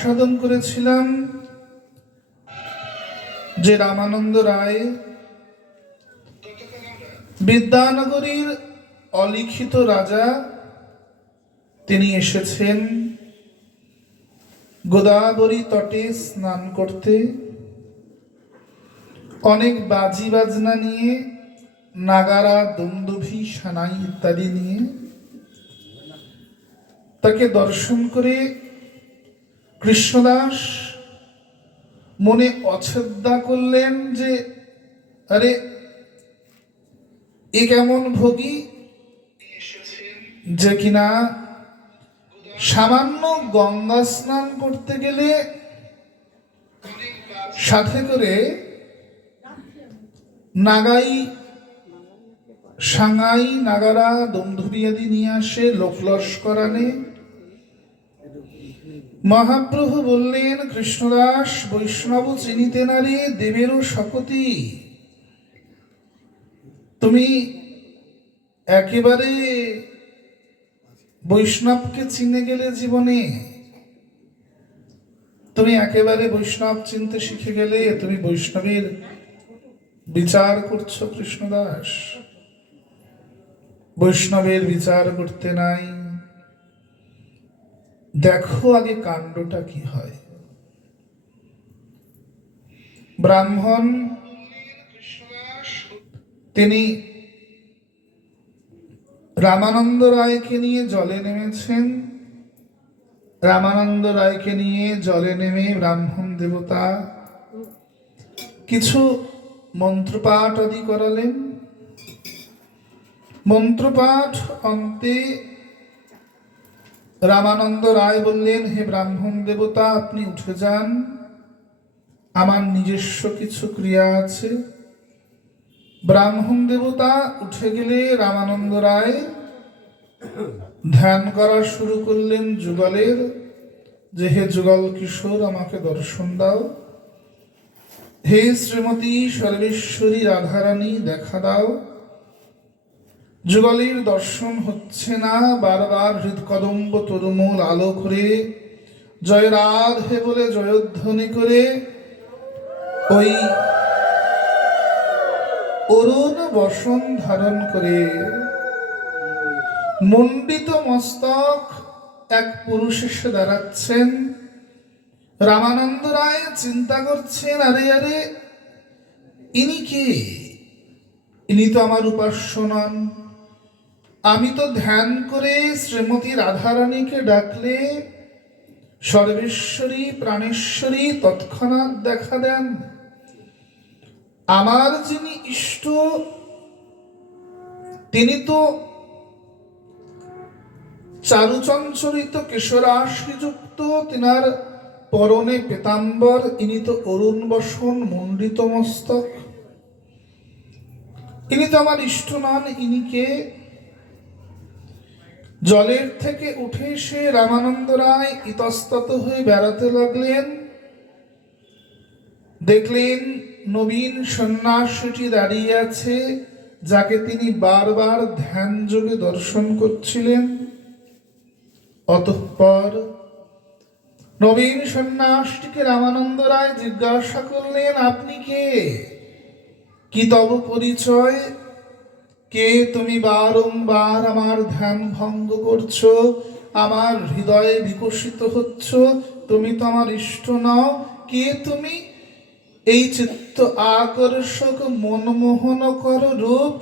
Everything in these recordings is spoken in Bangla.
সাধন করেছিলাম যে রামানন্দ রায় বিদ্যানগরীর অলিখিত রাজা, তিনি এসেছেন গোদাবরী তটে স্নান করতে। অনেক বাজি বাজনা নিয়ে, নাগারা, দুন্দুভি, সানাই ইত্যাদি নিয়ে তাকে দর্শন করে কৃষ্ণদাস মনে অশ্রদ্ধা করলেন যে আরে এ কেমন ভোগী যে কিনা সামান্য গঙ্গা স্নান করতে গেলে সাথে করে নাগাই, সাঙ্গাই, নাগারা, দুন্দুভি আদি নিয়ে আসে, লোকলস্কর আনে। মহাপ্রভু বললেন, কৃষ্ণদাস বৈষ্ণব চিনিতে না রে, দেবেরও শকতি। তুমি একেবারে বৈষ্ণবকে চিনে গেলে জীবনে, তুমি একেবারে বৈষ্ণব চিনতে শিখে গেলে, তুমি বৈষ্ণবের বিচার করছো কৃষ্ণদাস। বৈষ্ণবের বিচার করতে নাই, দেখো আগে কাণ্ডটা কি হয়। ব্রাহ্মণ তিনি রামানন্দ রায়কে নিয়ে জলে নেমেছেন। রামানন্দ রায়কে নিয়ে জলে নেমে ব্রাহ্মণ দেবতা কিছু মন্ত্রপাঠ আদি করালেন। মন্ত্রপাঠ অন্তে রামানন্দ রায় বললেন, হে ব্রাহ্মণ দেবতা, আপনি উঠে যান, আমার নিজস্ব কিছু ক্রিয়া আছে। ব্রাহ্মণ দেবতা উঠে গেলে রামানন্দ রায় ধ্যান করা শুরু করলেন যুগলের, যে হে যুগল কিশোর, আমাকে দর্শন দাও। হে শ্রীমতী সর্বেশ্বরী রাধারানী, দেখা দাও। যুগলের দর্শন হচ্ছে না, বারবার হৃদকদম্ব তরুমূল আলো করে, জয় রাধে বলে জয়ধ্বনি করে ওই অরুণ বসন ধারণ করে মণ্ডিত মস্তক এক পুরুষ এসে দাঁড়াচ্ছেন। রামানন্দ রায় চিন্তা করছেন, আরে আরে ইনি কে? ইনি তো আমার উপাস্য নন। আমি তো ধ্যান করে শ্রীমতী রাধারানীকে ডাকলে সর্বেশ্বরী প্রাণেশ্বরী তৎক্ষণাৎ দেখা দেন। আমার যিনি ইষ্ট, তিনি তো চারুচঞ্চরিত কেশরাশ্রীযুক্ত, তিনার পরনে পেতাম্বর, ইনি তো অরুণ বসন মণ্ডিত মস্তক। ইনি তো আমার ইষ্ট নন, ইনি কে? জলের থেকে উঠে এসে রামানন্দ রায় ইতস্তত হয়ে বেড়াতে লাগলেন। দেখলেন নবীন সন্ন্যাসীটি দাঁড়িয়ে আছে, যাকে তিনি বারবার ধ্যান যোগে দর্শন করছিলেন। অতঃপর নবীন সন্ন্যাসীটিকে রামানন্দ রায় জিজ্ঞাসা করলেন, আপনি কে? কি তব পরিচয়? কে তুমি? বারংবার আমার ধ্যান ভঙ্গ করছো, আমার হৃদয়ে বিকশিত হচ্ছ, তুমি তো আমার ইষ্ট নও। কে তুমি? এই চিত্ত আকর্ষক মনমোহনকর রূপ,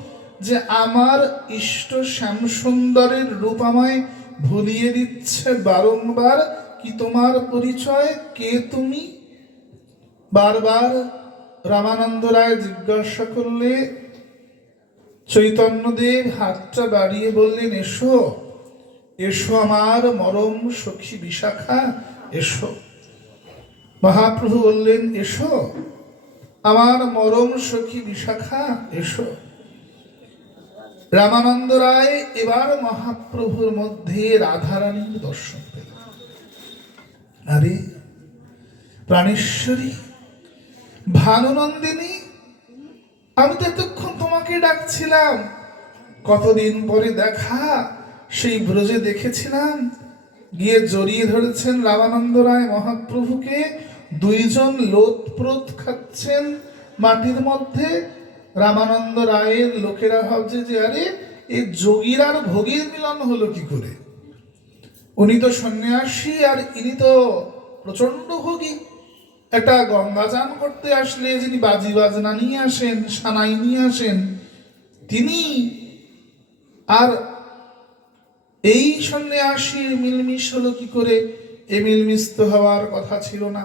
যে আমার ইষ্ট শ্যাম সুন্দরের রূপ আমায় ভুলিয়ে দিচ্ছে বারংবার। কি তোমার পরিচয়? কে তুমি? বারবার রামানন্দ রায় জিজ্ঞাসা করলে চৈতন্যদেব হাতটা বাড়িয়ে বললেন, এসো এসো আমার মরম সখী বিশাখা, এসো। মহাপ্রভু বললেন, এসো আমার মরম সখী বিশাখা, এসো। রামানন্দ রায় এবার মহাপ্রভুর মধ্যে রাধারানীর দর্শন পেল। আরে প্রাণেশ্বরী, ভানুনন্দিনী, আমি তো এতক্ষণ তোমাকে ডাকছিলাম, কতদিন পরে দেখা, সেই ব্রজে দেখেছিলাম, গিয়ে জড়িয়ে ধরেছেন রামানন্দ রায় মহাপ্রভুকে। দুইজন লোটপ্রোত খাচ্ছেন মাটির মধ্যে। রামানন্দ রায়ের লোকেরা ভাবছে যে আরে এই যোগীর আর ভোগীর মিলন হলো কি করে? উনি তো সন্ন্যাসী আর ইনি তো প্রচন্ড ভোগী। একটা গঙ্গা চান করতে আসলে যিনি বাজি বাজনা নিয়ে আসেন, সানাই নিয়ে আসেন, তিনি আর এই সন্ন্যাসীর মিলমিশ হলো কি করে? এ মিলমিশ তো হওয়ার কথা ছিল না।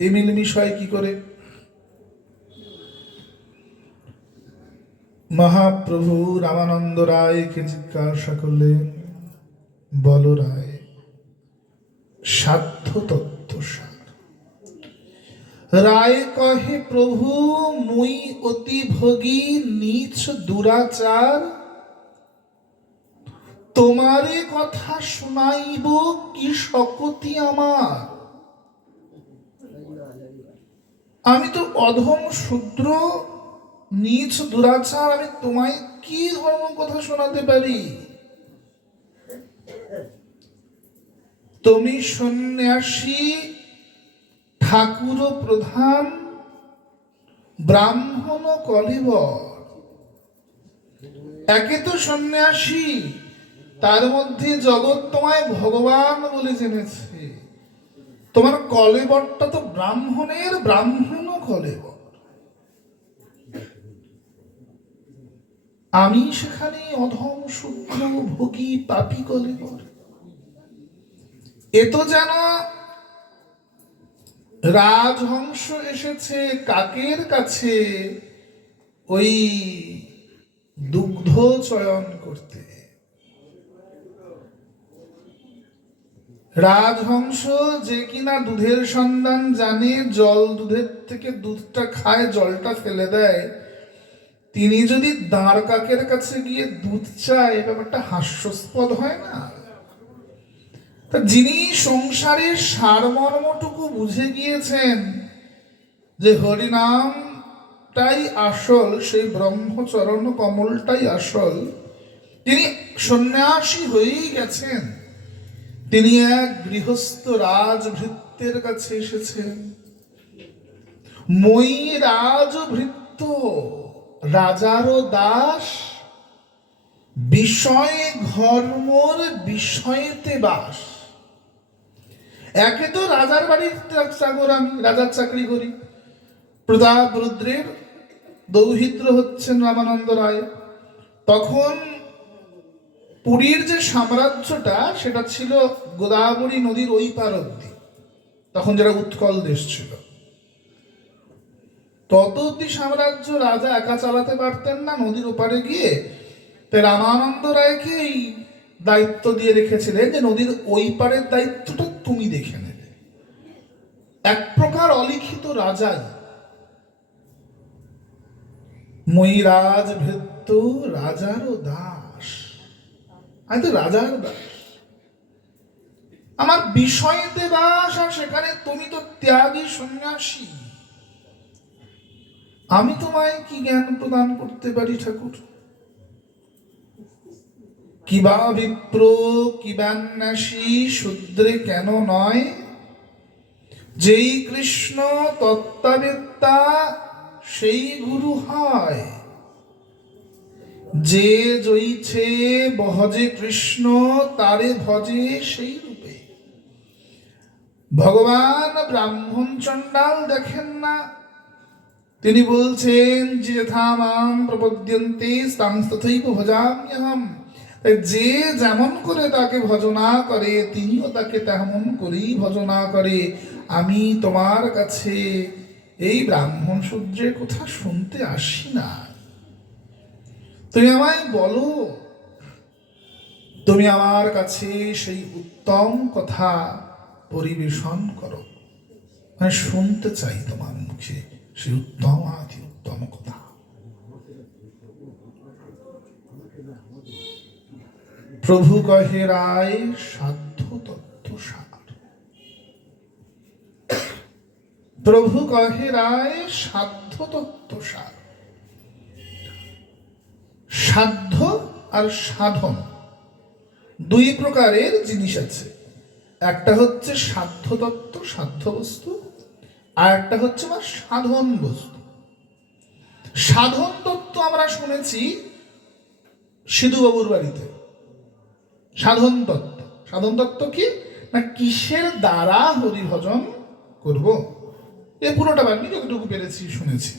এ মিলমিশ হয় কি করে? মহাপ্রভু রামানন্দ রায়কে জিজ্ঞাসা করলেন, বল রায়, সাধ্য তত্ত্ব সার। রায় কহে, প্রভু মুই অতি ভোগী নীচ দুরাচার, তোমারে কথা শুনাইব কি শকতি আমার। আমি তো অধম শূদ্র, নীচ দুরাচার, আমি তোমায় কি ধর্ম কথা শোনাতে পারি? তুমি সন্ন্যাসী, ঠাকুর প্রধান, ব্রাহ্মণ কলেবর। একে তো সন্ন্যাসী, তার মধ্যে জগৎ তোমায় ভগবান বলে জেনেছে। তোমার কলেবরটা তো ব্রাহ্মণের, ব্রাহ্মণ কলেবর। আমি সেখানে অধম শূদ্র ভোগী পাপী কলেবর। এ তো যেন রাজহংস এসেছে কাকের কাছে ওই দুগ্ধ চয়ন করতে। রাজহংস যে কিনা দুধের সন্ধান জানে, জল দুধের থেকে দুধটা খায়, জলটা ফেলে দেয়, তিনি যদি দাঁড় কাকের কাছে গিয়ে দুধ চায়, ব্যাপারটা হাস্যাস্পদ হয় না? তা যিনি সংসারের সারমর্মটুকু বুঝে গিয়েছেন যে হরিনামটাই আসল, সেই ব্রহ্মচরণ কমলটাই আসল, তিনি সন্ন্যাসী হয়েই গেছেন। তিনি এক গৃহস্থ রাজভৃত্যের কাছে এসেছেন। মই রাজভৃত্য, রাজারও দাস, বিষয় ঘর্মর বিষয়েতে বাস। একে তো রাজার বাড়ির চাকর, আমি রাজার চাকরি করি। প্রতাপ রুদ্রের দৌহিত্র হচ্ছেন রামানন্দ রায়। তখন পুরীর যে সাম্রাজ্যটা, সেটা ছিল গোদাবরী নদীর ওই পার অব্দি, তখন যারা উৎকল দেশ ছিল। তত অব্দি সাম্রাজ্য রাজা একা চালাতে পারতেন না, নদীর ওপারে গিয়ে তাই রামানন্দ রায়কে এই দায়িত্ব দিয়ে রেখেছিলেন যে নদীর ওই পারের দায়িত্বটা তুমি দেখে নেবে। এক প্রকার অলিখিত রাজাই। মই রাজভৃত্য, রাজারও দাস। আমি তো রাজার দাস, আমার বিষয়েতে বাস, আর সেখানে তুমি তো ত্যাগী সন্ন্যাসী। আমি তোমায় কি জ্ঞান প্রদান করতে পারি ঠাকুর? কিবা বিপ্র কিবান্যাসী শূদ্রে কেন নয়, যেই কৃষ্ণ তত্ত্ববেত্তা সেই গুরু হয়। যে জয়ীছে ভজে কৃষ্ণ, তারে ভজে সেই রূপে। ভগবান ব্রাহ্মণ চণ্ডাল দেখেন না, তিনি বলছেন যে যথা মাম প্রপদ্যন্তে তাং তথৈব ভজাম্যহম। যে যেমন করে তাকে ভজনা করে, তিনিও তাকে তেমন করেই ভজনা করে। আমি তোমার কাছে এই ব্রাহ্মণ শূদ্রের কথা শুনতে আসি না। তুমি আমায় বলো, তুমি আমার কাছে সেই উত্তম কথা পরিবেশন করো। মানে শুনতে চাই তোমার মুখে সেই উত্তম আদি উত্তম কথা। প্রভু কহে, রায় সাধ্য তত্ত্ব সার। প্রভু কহে, রায় সাধ্য তত্ত্ব সার। সাধ্য আর সাধন দুই প্রকারের জিনিস আছে। একটা হচ্ছে সাধ্য তত্ত্ব, সাধ্য বস্তু, আর একটা হচ্ছে আমার সাধন বস্তু। সাধন তত্ত্ব আমরা শুনেছি সিধুবাবুর বাড়িতে। সাধন তত্ত্ব, সাধন তত্ত্ব কি না, কিসের দ্বারা হরিভজন করব, এ পুরোটা বাড়ি যতটুকু পেরেছি শুনেছি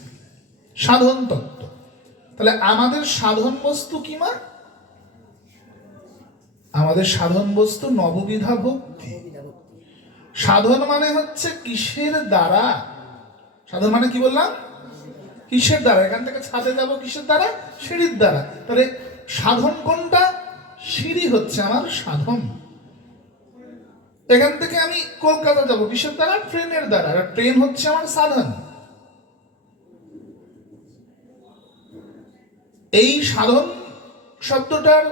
সাধন তত্ত্ব। তাহলে আমাদের সাধন বস্তু কি মা? আমাদের সাধন বস্তু নববিধা ভক্তি। সাধন মানে হচ্ছে কিসের দ্বারা, সাধন মানে কি বললাম, কিসের দ্বারা। এখান থেকে ছাদে যাব কিসের দ্বারা? সিঁড়ির দ্বারা। তাহলে সাধন কোনটা? সিঁড়ি হচ্ছে আমার সাধন। এখান থেকে আমি কলকাতা যাব কিসের দ্বারা? ট্রেনের দ্বারা। আর ট্রেন হচ্ছে আমার সাধন। এই সাধন শব্দটার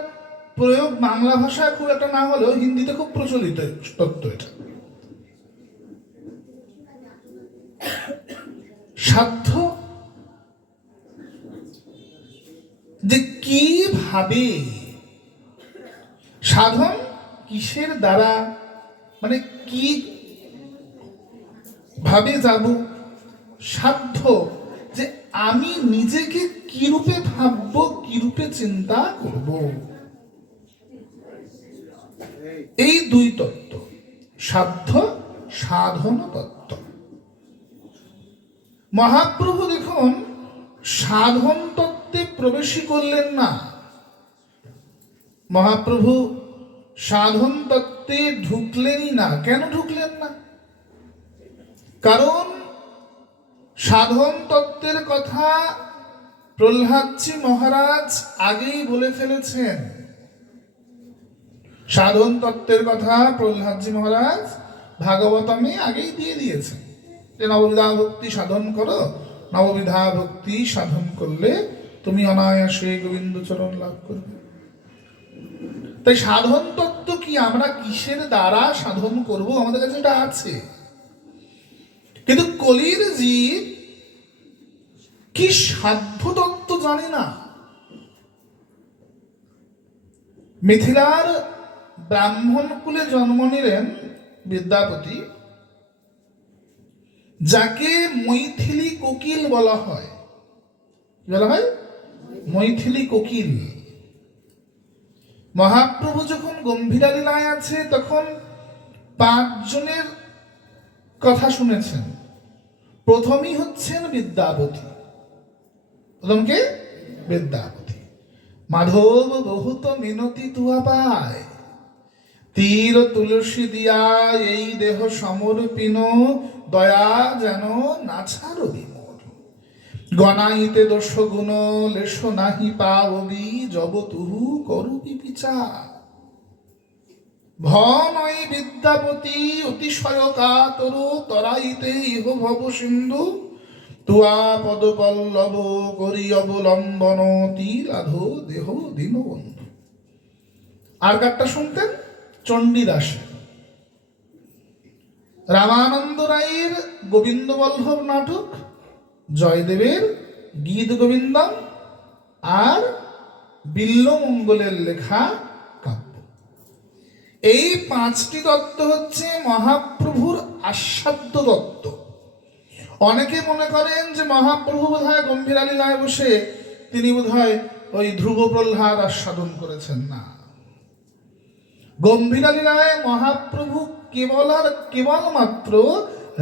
প্রয়োগ বাংলা ভাষায় খুব একটা না হলেও হিন্দিতে খুব প্রচলিত তত্ত্ব এটা। সাধ্য যে কিভাবে, সাধন কিসের দ্বারা মানে কি ভাবে যাব, সাধ্য যে আমি নিজেকে কি রূপে ভাববো, কি রূপে চিন্তা করব। এই দুই তত্ত্ব, সাধ্য সাধন তত্ত্ব। মহাপ্রভু দেখুন সাধন তত্ত্বে প্রবেশই করলেন না। মহাপ্রভু সাধন তত্ত্বে ঢুকলেনই না। কেন ঢুকলেন না? কারণ সাধন তত্ত্বের কথা প্রহ্লাদজি মহারাজ আগেই বলে ফেলেছেন। সাধন তত্ত্বের কথা প্রহ্লাদজি মহারাজ ভাগবতমে আগেই দিয়ে দিয়েছেন যে নববিধা ভক্তি সাধন করো, নববিধা ভক্তি সাধন করলে তুমি অনায়াসে গোবিন্দ চরণ লাভ করবে। তাই সাধন তত্ত্ব কি, আমরা কিসের দ্বারা সাধন করব, আমাদের কাছে এটা আছে। কিন্তু কলির জীব কি সাধ্য তত্ত্ব জানে না। মিথিলার ব্রাহ্মণ কুলে জন্ম নিলেন বিদ্যাপতি, যাকে মৈথিলি কোকিল বলা হয়। বলা হয় মৈথিলি কোকিল। মহাপ্রভু যখন গম্ভীরা লীলায় আছে তখন 5 জনের কথা শুনেছেন। প্রথমেই হচ্ছেন বিদ্যাপতি। প্রথমকে বিদ্যাপতি। মাধব বহুত মিনতি তুয়া পায়, তীর তুলসী দিয়া এই দেহ সমর্পিন, দয়া যেন নাছাড় বিমোর, গণাইতে দোষ গুণ লেশ নাহি পাবি, জব তুহু করবি বিচার। ভনয় বিদ্যাপতি অতিশয় কাতর, তরাইতে ইহ ভব সিন্ধু, তুয়া পদ পল্লব করি অবলম্বন, তীরাধ দেহ দীনবন্ধু। আর কারটা শুনতেন? চণ্ডীদাসের। রামানন্দ রায়ের গোবিন্দ বল্লভ নাটক, জয়দেবের গীত গোবিন্দম, আর বিল্লমঙ্গলের লেখা কাব্য। এই 5টি তত্ত্ব হচ্ছে মহাপ্রভুর আস্বাদ্য তত্ত্ব। অনেকে মনে করেন যে মহাপ্রভু বোধহয় গম্ভীরা লীলায় বসে তিনি বোধহয় ওই ধ্রুব প্রহ্লাদ আস্বাদন করেছেন। না, গম্ভীরা লীলায় মহাপ্রভু কেবল আর কেবলমাত্র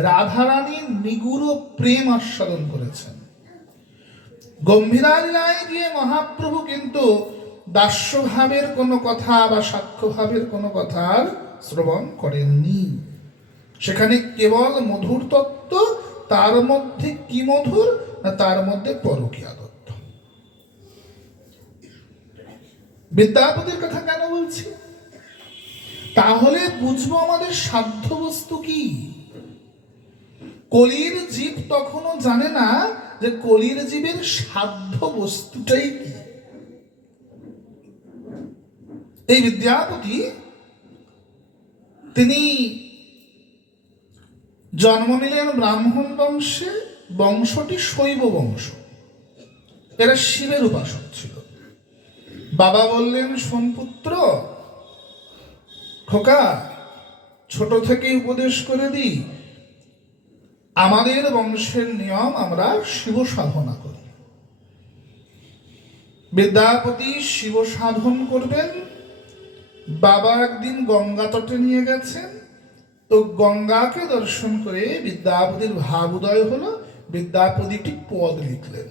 রাধারানীর নিগুড় প্রেম আস্বাদন করেছেন। গম্ভীরা লীলায় গিয়ে মহাপ্রভু কিন্তু দাস্যভাবের কোনো কথা বা সাক্ষ্যভাবের কোনো কথার শ্রবণ করেননি। সেখানে কেবল মধুর তত্ত্ব, তার মধ্যে কি মধুর না, তার মধ্যে পরকীয়া তত্ত্ব। বিদ্যাপতির কথা কেন বলছি? তাহলে বুঝবো আমাদের সাধ্য বস্তু কি। কলির জীব তখনও জানে না যে কলির জীবের সাধ্য বস্তুটাই কি। এই বিদ্যাপতি তিনি জন্ম নিলেন ব্রাহ্মণ বংশে। বংশটি শৈব বংশ, এরা শিবের উপাসক ছিল। বাবা বললেন, শোন পুত্র, খোকা, ছোট থেকেই উপদেশ করে দিই, আমাদের বংশের নিয়ম, আমরা শিব সাধনা করি। বিদ্যাপতি শিব সাধন করবেন। বাবা একদিন গঙ্গা তটে নিয়ে গেছেন, তো গঙ্গাকে দর্শন করে বিদ্যাপতির ভাব উদয় হলো। বিদ্যাপতি একটি পদ লিখলেন,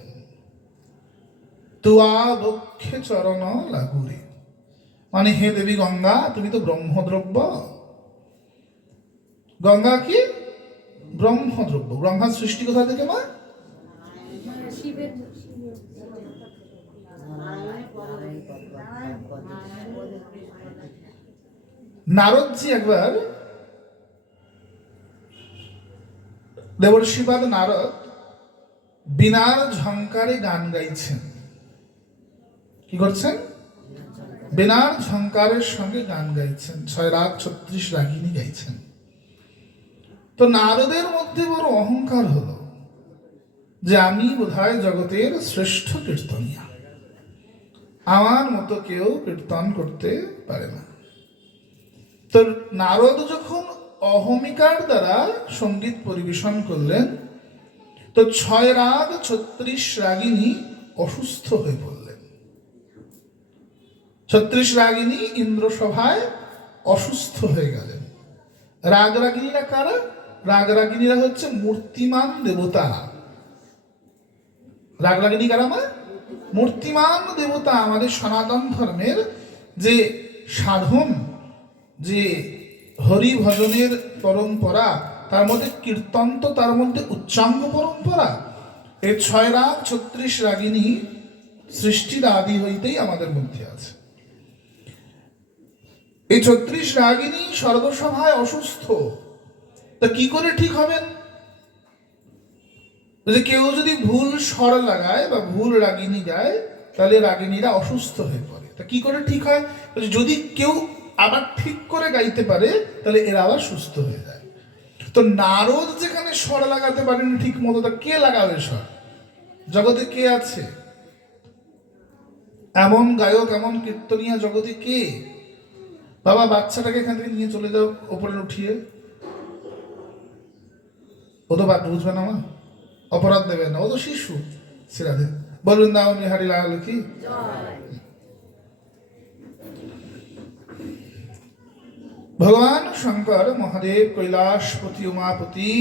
তুয়া বক্ষে চরণ লাগুরে, মানে হে দেবী গঙ্গা, তুমি তো ব্রহ্মদ্রব্য। গঙ্গা কি? ব্রহ্মদ্রব্য। ব্রহ্মার সৃষ্টি কোথা থেকে মা? নারদজি একবার, দেবর্ষিপাদ নারদ বীণার ঝংকারে গান গাইছেন। কি করছেন? বীণার ঝংকারের সঙ্গে গান গাইছেন, 6 রাগ 36 রাগিনী গাইছেন। তো নারদের মধ্যে বড় অহংকার হলো যে আমি বোধহয় জগতের শ্রেষ্ঠ কীর্তনিয়া, আমার মতো কেউ কীর্তন করতে পারে না। তো নারদ যখন অহমিকার দ্বারা সঙ্গীত পরিবেশন করলেন, তো 6 রাগ 36 রাগিনী অসুস্থ হয়ে পড়লেন। 36 রাগিনী ইন্দ্রসভায় অসুস্থ হয়ে গেলেন। রাগ রাগিনীরা কারা? রাগ রাগিনীরা হচ্ছে মূর্তিমান দেবতা। রাগ রাগিনী কারা? মূর্তিমান দেবতা। আমাদের সনাতন ধর্মের যে সাধন, যে হরি ভজনের পরম্পরা, তার মধ্যে কীর্তন তো তার মধ্যে উচ্চাঙ্গ পরম্পরা। এই 6 রাগ 36 রাগিনী সৃষ্টির আদি হইতেই আমাদের মধ্যে আছে। এই 36 রাগিনী স্বর্গসভায় অসুস্থ, তা কি করে ঠিক হবেন? যে কেউ যদি ভুল স্বর লাগায় বা ভুল রাগিনী গায়, তাহলে রাগিনীরা অসুস্থ হয়ে পড়ে। তা কি করে ঠিক হয়? যদি কেউ আবার ঠিক করে গাইতে পারে, তাহলে এরা আবার সুস্থ হয়ে যায়। তো নারদ যেখানে স্বর লাগাতে পারেন ঠিক মতো, তা কে লাগাবে স্বর? জগতে কে আছে এমন গায়ক, এমন কীর্তনিয়া জগতে কে? বাবা, বাচ্চাটাকে এখান থেকে নিয়ে চলে যাও, ওপরে উঠিয়ে। ও তো বাট বুঝবে না মা, অপরাধ দেবেন না, ও তো শিশু। সিরাধে বলুন না, বিহারী লাল কি। ভগবান শঙ্কর মহাদেব কৈলাসপতি উমাপতি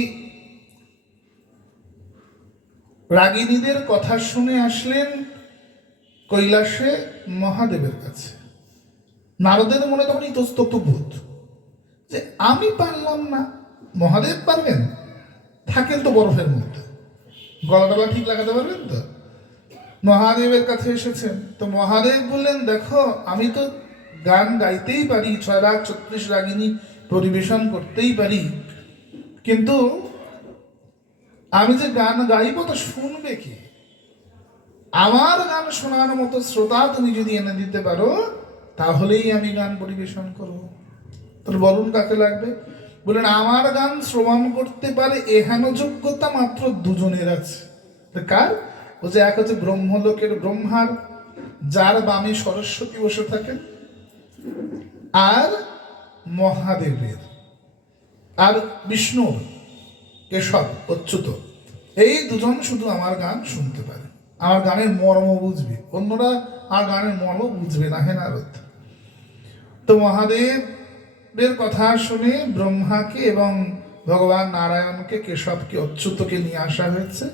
রাগিনীদের কথা শুনে আসলেন কৈলাসে মহাদেবের কাছে। নারদের মনে তখন ইতস্তত বোধ যে আমি পারলাম না, মহাদেব পারবেন? থাকেন তো বরফের মধ্যে, গলাটা ঠিক লাগাতে পারবেন তো? মহাদেবের কাছে এসেছেন। তো মহাদেব বললেন, দেখো আমি তো গান গাইতেই পারি, 6 রাগ 36 রাগিনী পরিবেশন করতেই পারি, কিন্তু আমি যে গান গাইব তা শুনবে কি? আমার গান শোনার মতো শ্রোতা তুমি যদি এনে দিতে পারো, তাহলেই আমি গান পরিবেশন করব। তাহলে বলুন কাকে লাগবে? বললেন, আমার গান শ্রবণ করতে পারে এহেন যোগ্যতা মাত্র 2 জনের আছে। কার? ও যে এক হচ্ছে ব্রহ্মলোকের ব্রহ্মার, যার বামে সরস্বতী বসে থাকেন, আর মহাদেবের, আর বিষ্ণুর কেশব অচ্যুত। এই 2 জন শুধু আমার গান শুনতে পারে, আমার গানের মর্ম বুঝবে, অন্যরা আর গানের মর্ম বুঝবে না। হ্যাঁ নারদ। তো মহাদেবের কথা শুনে ব্রহ্মাকে এবং ভগবান নারায়ণকে, কেশবকে, অচ্যুতকে নিয়ে আসা হয়েছে।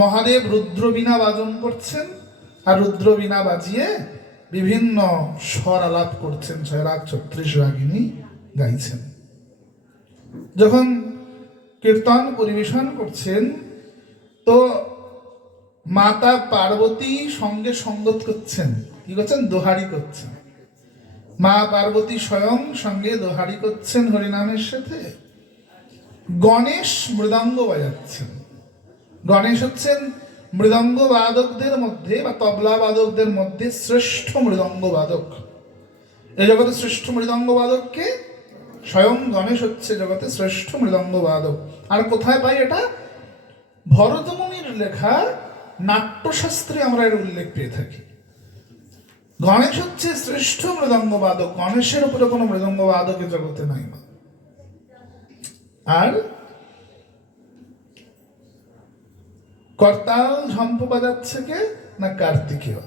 মহাদেব রুদ্রবীণা বাজন করছেন, আর রুদ্রবীণা বাজিয়ে বিভিন্ন স্বর আলাপ করছেন, 6 রাগ 36 রাগিনী গাইছেন। যখন কীর্তন পরিবেশন করছেন, তো মাতা পার্বতী সঙ্গে সঙ্গত করছেন। কি করছেন? দোহারি করছেন। মা পার্বতী স্বয়ং সঙ্গে দোহারি করছেন হরিনামের সাথে। গণেশ মৃদঙ্গ বাজাচ্ছেন। গণেশ হচ্ছেন মৃদঙ্গ বাদকদের মধ্যে বা তবলা বাদকদের মধ্যে শ্রেষ্ঠ মৃদঙ্গ বাদক। এই জগতে শ্রেষ্ঠ মৃদঙ্গ বাদককে? স্বয়ং গণেশ হচ্ছে জগতে শ্রেষ্ঠ মৃদঙ্গ বাদক। আর কোথায় পাই এটা? ভরতমুনির লেখা নাট্যশাস্ত্রে আমরা এর উল্লেখ পেয়ে থাকি। গণেশ হচ্ছে শ্রেষ্ঠ মৃদঙ্গ বাদক। গণেশের উপরে কোনো মৃদঙ্গ বাদক জগতে নাই। আর করতাল ঝম্প বাজাচ্ছে কে না কার্তিকেয়,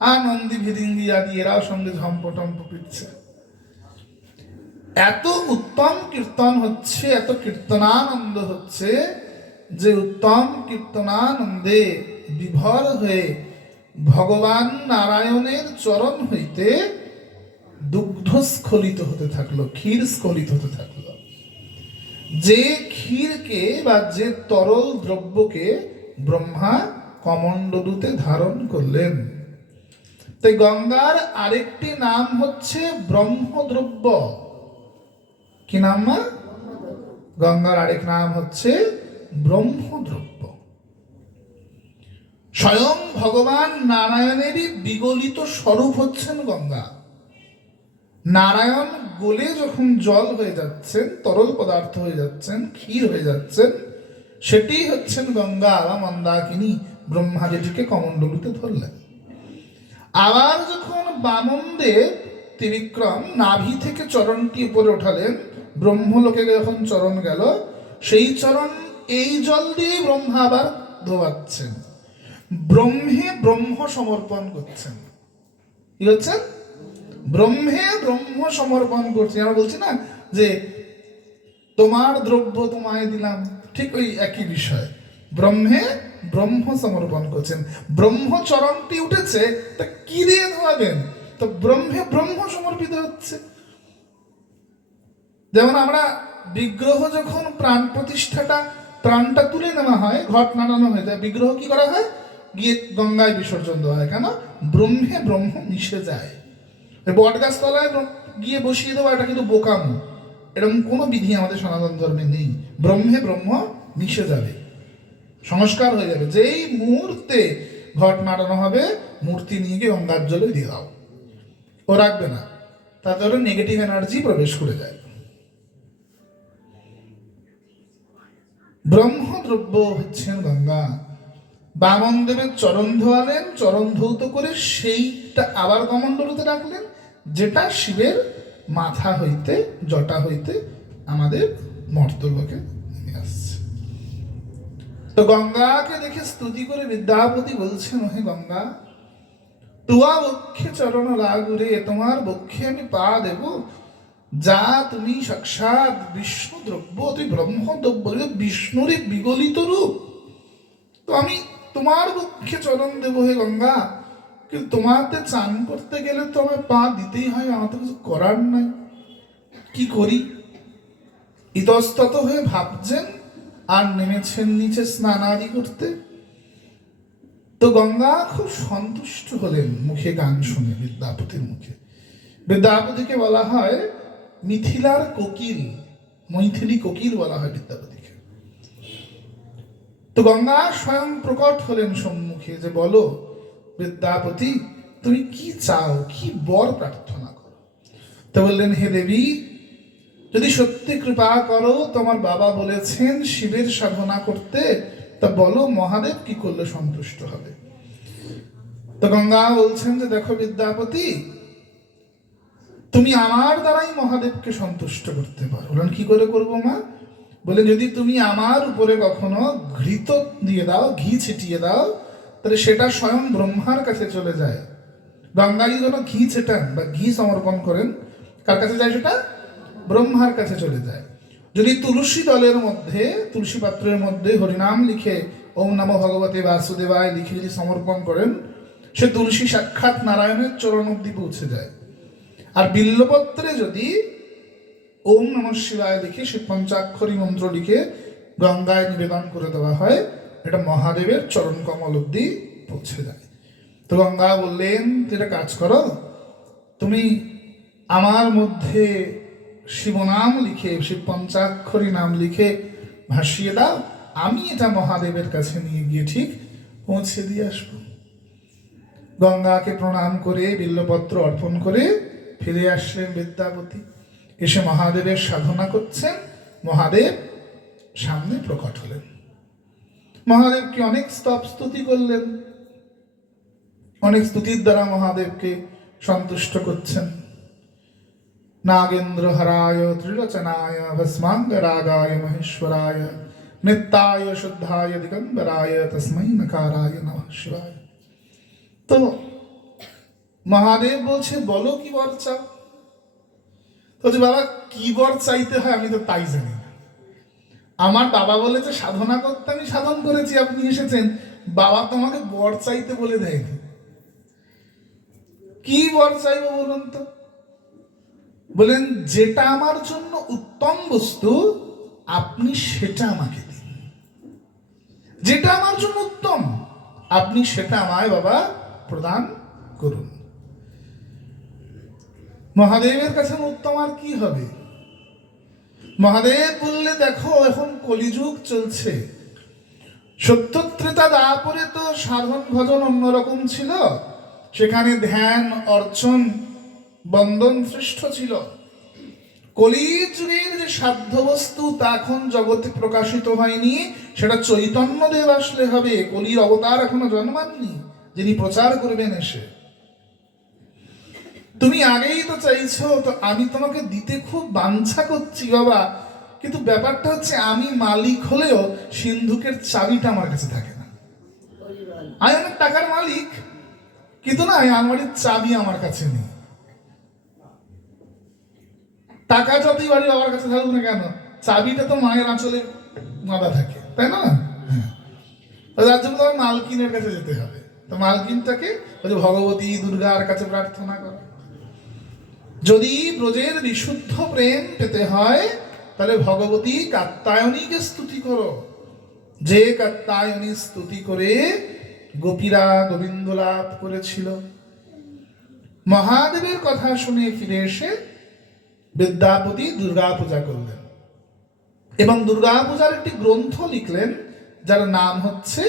আর নন্দী ভিরিঙ্গি আদি এরাও সঙ্গে ঝম্প টম্প পিটছে। এত উত্তম কীর্তন হচ্ছে, এত কীর্তনানন্দ হচ্ছে, যে উত্তম কীর্তনানন্দে বিভোর হয়ে ভগবান নারায়ণের চরণ হইতে দুগ্ধ স্খলিত হতে থাকলো, ক্ষীর স্খলিত হতে থাকলো। যে ক্ষীরকে বা যে তরল দ্রব্যকে ব্রহ্মা কমণ্ডলুতে ধারণ করলেন। তাই গঙ্গার আরেকটি নাম হচ্ছে ব্রহ্মদ্রব্য। কি নাম? না, গঙ্গার আরেক নাম হচ্ছে ব্রহ্মদ্রব্য। স্বয়ং ভগবান নারায়ণেরই বিগলিত স্বরূপ হচ্ছেন গঙ্গা। নারায়ণ গলে যখন জল হয়ে যাচ্ছেন, তরল পদার্থ হয়ে যাচ্ছেন, ক্ষীর হয়ে যাচ্ছেন, সেটি হচ্ছেন গঙ্গা বা মন্দাকিনী। ব্রহ্মা যেটিকে কমণ্ডলুতে ধরলেন। আবার যখন বামনদেব ত্রিবিক্রম নাভি থেকে চরণটি উপরে ওঠালেন, ব্রহ্মলোকে যখন চরণ গেল, সেই চরণ এই জল দিয়ে ব্রহ্মা আবার ধোয়াচ্ছেন, ব্রহ্মে ব্রহ্ম সমর্পণ করছেন। কি হচ্ছেন? ব্রহ্মে ব্রহ্ম সমর্পণ করছি। আমরা বলছি না যে তোমার দ্রব্য তোমায় দিলাম, ঠিক ওই একই বিষয়। ব্রহ্মে ব্রহ্ম সমর্পণ করছেন। ব্রহ্মচরণটি উঠেছে, তা কি দিয়ে ধোয়াবেন? তো ব্রহ্মে ব্রহ্ম সমর্পিত হচ্ছে। যেমন আমরা বিগ্রহ যখন প্রাণ প্রতিষ্ঠাটা, প্রাণটা তুলে নেওয়া হয়, ঘট নাড়ানো হয়ে যায়, বিগ্রহ কি করা হয়? গিয়ে গঙ্গায় বিসর্জন দেওয়া হয়। কেন? ব্রহ্মে ব্রহ্ম মিশে যায়। বট গাছ তলায় গিয়ে বসিয়ে দেওয়া, এটা কিন্তু বোকামো। এরকম কোনো বিধি আমাদের সনাতন ধর্মে নেই। ব্রহ্মে ব্রহ্ম মিশে যাবে, সংস্কার হয়ে যাবে। যেই মুহূর্তে ঘট নাড়ানো হবে, মূর্তি নিয়ে গিয়ে গঙ্গার জলে দিয়ে দাও, ও রাখবে না, তাতে ওরা নেগেটিভ এনার্জি প্রবেশ করে যায়। ব্রহ্মদ্রব্য হচ্ছেন গঙ্গা। বামন দেবের চরণ ধোয়ালেন, চরণ ধৌত করে সেইটা আবার কমণ্ডলুতে রাখলেন, যেটা শিবের মাথা হইতে, জটা হইতে আমাদের মর্তলোকে নেমে আসছে। তো গঙ্গাকে দেখে স্তুতি করে বিদ্যাপতি বলছেন, ওহে গঙ্গা, তুয়া বক্ষে চরণ লাগুরে, তোমার বক্ষে আমি পা দেব, যা তুমি সাক্ষাৎ বিষ্ণু দ্রব্য, তুই ব্রহ্মদ্রব্য, বিষ্ণুরই বিগলিত রূপ। তো আমি তোমার বক্ষে চরণ দেব হে গঙ্গা, কিন্তু তোমাতে চান করতে গেলে তো আমার পা দিতেই হয়, আমার তো কিছু করার নাই, কি করি? ইতস্তত হয়ে ভাবছেন আর নেমেছেন নিচে স্নানাদি করতে। তো গঙ্গা খুব সন্তুষ্ট হলেন মুখে গান শুনে, বিদ্যাপতির মুখে। বিদ্যাপতিকে বলা হয় মিথিলার কোকিল, মৈথিলী কোকিল বলা হয় বিদ্যাপতিকে। তো গঙ্গা স্বয়ং প্রকট হলেন সম্মুখে, যে বলো বিদ্যাপতি, তুমি কি চাও, কি বর প্রার্থনা করো? তো বললেন, হে দেবী, যদি সত্যি কৃপা করো, তোমার বাবা বলেছেন শিবের সাধনা করতে, তা বলো মহাদেব কি করলে সন্তুষ্ট হবে? তো গঙ্গা বলছেন যে দেখো বিদ্যাপতি, তুমি আমার দ্বারাই মহাদেবকে সন্তুষ্ট করতে পারো। বলেন, কি করে করবো মা? বলে, যদি তুমি আমার উপরে কখনো ঘৃত দিয়ে দাও, ঘি ছিটিয়ে দাও, তাহলে সেটা স্বয়ং ব্রহ্মার কাছে চলে যায়। গঙ্গা যদি কোনো ঘি ছেটান বা ঘি সমর্পণ করেন, কার কাছে যায় সেটা? ব্রহ্মার কাছে চলে যায়। যদি তুলসী দলের মধ্যে, তুলসী পাত্রের মধ্যে হরিনাম লিখে ওম নমো ভগবতে বাসুদেবায় লিখে যদি সমর্পণ করেন, সে তুলসী সাক্ষাৎ নারায়ণের চরণ অব্দি পৌঁছে যায়। আর বিল্লপত্রে যদি ওম নমঃ শিবায় লিখে, সে পঞ্চাক্ষরী মন্ত্র লিখে গঙ্গায় নিবেদন করে দেওয়া হয়, এটা মহাদেবের চরণ কমল অব্দি পৌঁছে যায়। তো গঙ্গা বললেন, যেটা কাজ করো, তুমি আমার মধ্যে শিবনাম লিখে, শিব পঞ্চাক্ষরী নাম লিখে ভাসিয়ে দাও, আমি এটা মহাদেবের কাছে নিয়ে গিয়ে ঠিক পৌঁছে দিয়ে আসবো। গঙ্গাকে প্রণাম করে বিল্লপত্র অর্পণ করে ফিরে আসলেন বিদ্যাপতি। এসে মহাদেবের সাধনা করছেন। মহাদেব সামনে প্রকট হলেন। মহাদেবকে অনেক স্তব স্তুতি করলেন, অনেক স্তুতির দ্বারা মহাদেবকে সন্তুষ্ট করছেন। नागेन्द्रहराय त्रिलोचनाय भस्मांगरागाय महेश्वराय नित्याय शुद्धाय दिगंबराय तस्मै नकाराय नमः शिवाय। तो মহাদেব বলছে বলো কি বর চাও। বলছে বাবা কি বর চাইতে হয় আমি তো তাই জানি না। আমার বাবা বলেছে সাধনা করতে, আমি সাধন করেছি, আপনি এসেছেন, বাবা তোমাকে বর চাইতে বলে দেয়নি। কি বর চাইবো বলুন তো? বলেন যেটা আমার জন্য উত্তম বস্তু আপনি সেটা আমাকে দিন, যেটা আমার জন্য উত্তম আপনি সেটা আমায় বাবা প্রদান করুন। মহাদেবের কাছে উত্তম আর কি হবে? মহাদেব বললে দেখো এখন কলিযুগ চলছে, সত্যত্রেতা দাপরে তো সাধন ভজন অন্যরকম ছিল, সেখানে ধ্যান অর্চন বন্দন শ্রেষ্ঠ ছিল। কলিযুগের যে সাধ্য বস্তু তা এখন জগতে প্রকাশিত হয়নি, সেটা চৈতন্য দেব আসলে হবে। কলির অবতার এখনো জন্মাননি যিনি প্রচার করবেন এসে। তুমি আগেই তো চাইছো, তো আমি তোমাকে দিতে খুব বাঞ্ছা করছি বাবা, কিন্তু ব্যাপারটা হচ্ছে আমি মালিক হলেও সিন্ধুকের চাবিটা আমার কাছে থাকে না। আমি অনেক টাকার মালিক, কিন্তু না আলমারির চাবি আমার কাছে নেই। টাকা যতই বাড়ি বাবার কাছে থাকুক না কেন, চাবিটা তো মায়ের আঁচলে বাঁধা থাকে, তাই না? তার জন্য তোমার মালকিনের কাছে যেতে হবে। তো মালকিনটাকে ভগবতী দুর্গার কাছে প্রার্থনা করো। যদি ব্রজের বিশুদ্ধ প্রেম পেতে হয় তাহলে ভগবতী কাত্যায়নীকে স্তুতি করো। যে কাত্যায়নী স্তুতি করে গোপীরা গোবিন্দ লাভ করেছিল। মহাদেবের কথা শুনে ফিরে এসে বিদ্যাপতি দুর্গা পূজা করলেন এবং দুর্গা পূজার একটি গ্রন্থ লিখলেন যার নাম হচ্ছে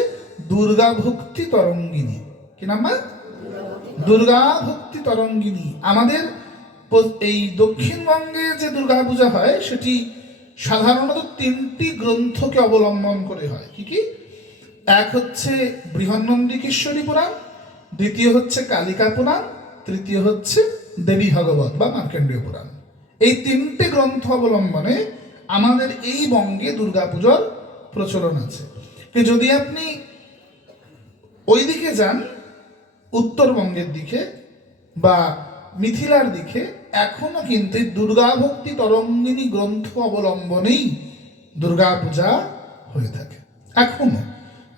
দুর্গা ভক্তি তরঙ্গিনী। কি নাম? দুর্গা ভক্তি তরঙ্গিনী। আমাদের এই দক্ষিণবঙ্গে যে দুর্গা পূজা হয় সেটি সাধারণত তিনটি গ্রন্থকে অবলম্বন করে হয়। কি কি? এক হচ্ছে বৃহন্নন্দিকেশ্বরী পুরাণ, দ্বিতীয় হচ্ছে কালিকা পুরাণ, তৃতীয় হচ্ছে দেবী ভাগবত বা মার্কেন্ডীয় পুরাণ। এই তিনটে গ্রন্থ অবলম্বনে আমাদের এই বঙ্গে দুর্গাপুজোর প্রচলন আছে। যদি আপনি ওইদিকে যান উত্তরবঙ্গের দিকে বা মিথিলার দিকে, এখনো কিন্তু দুর্গা ভক্তি তরঙ্গিনী গ্রন্থ অবলম্বনেই দুর্গা পূজা হয়ে থাকে এখনো।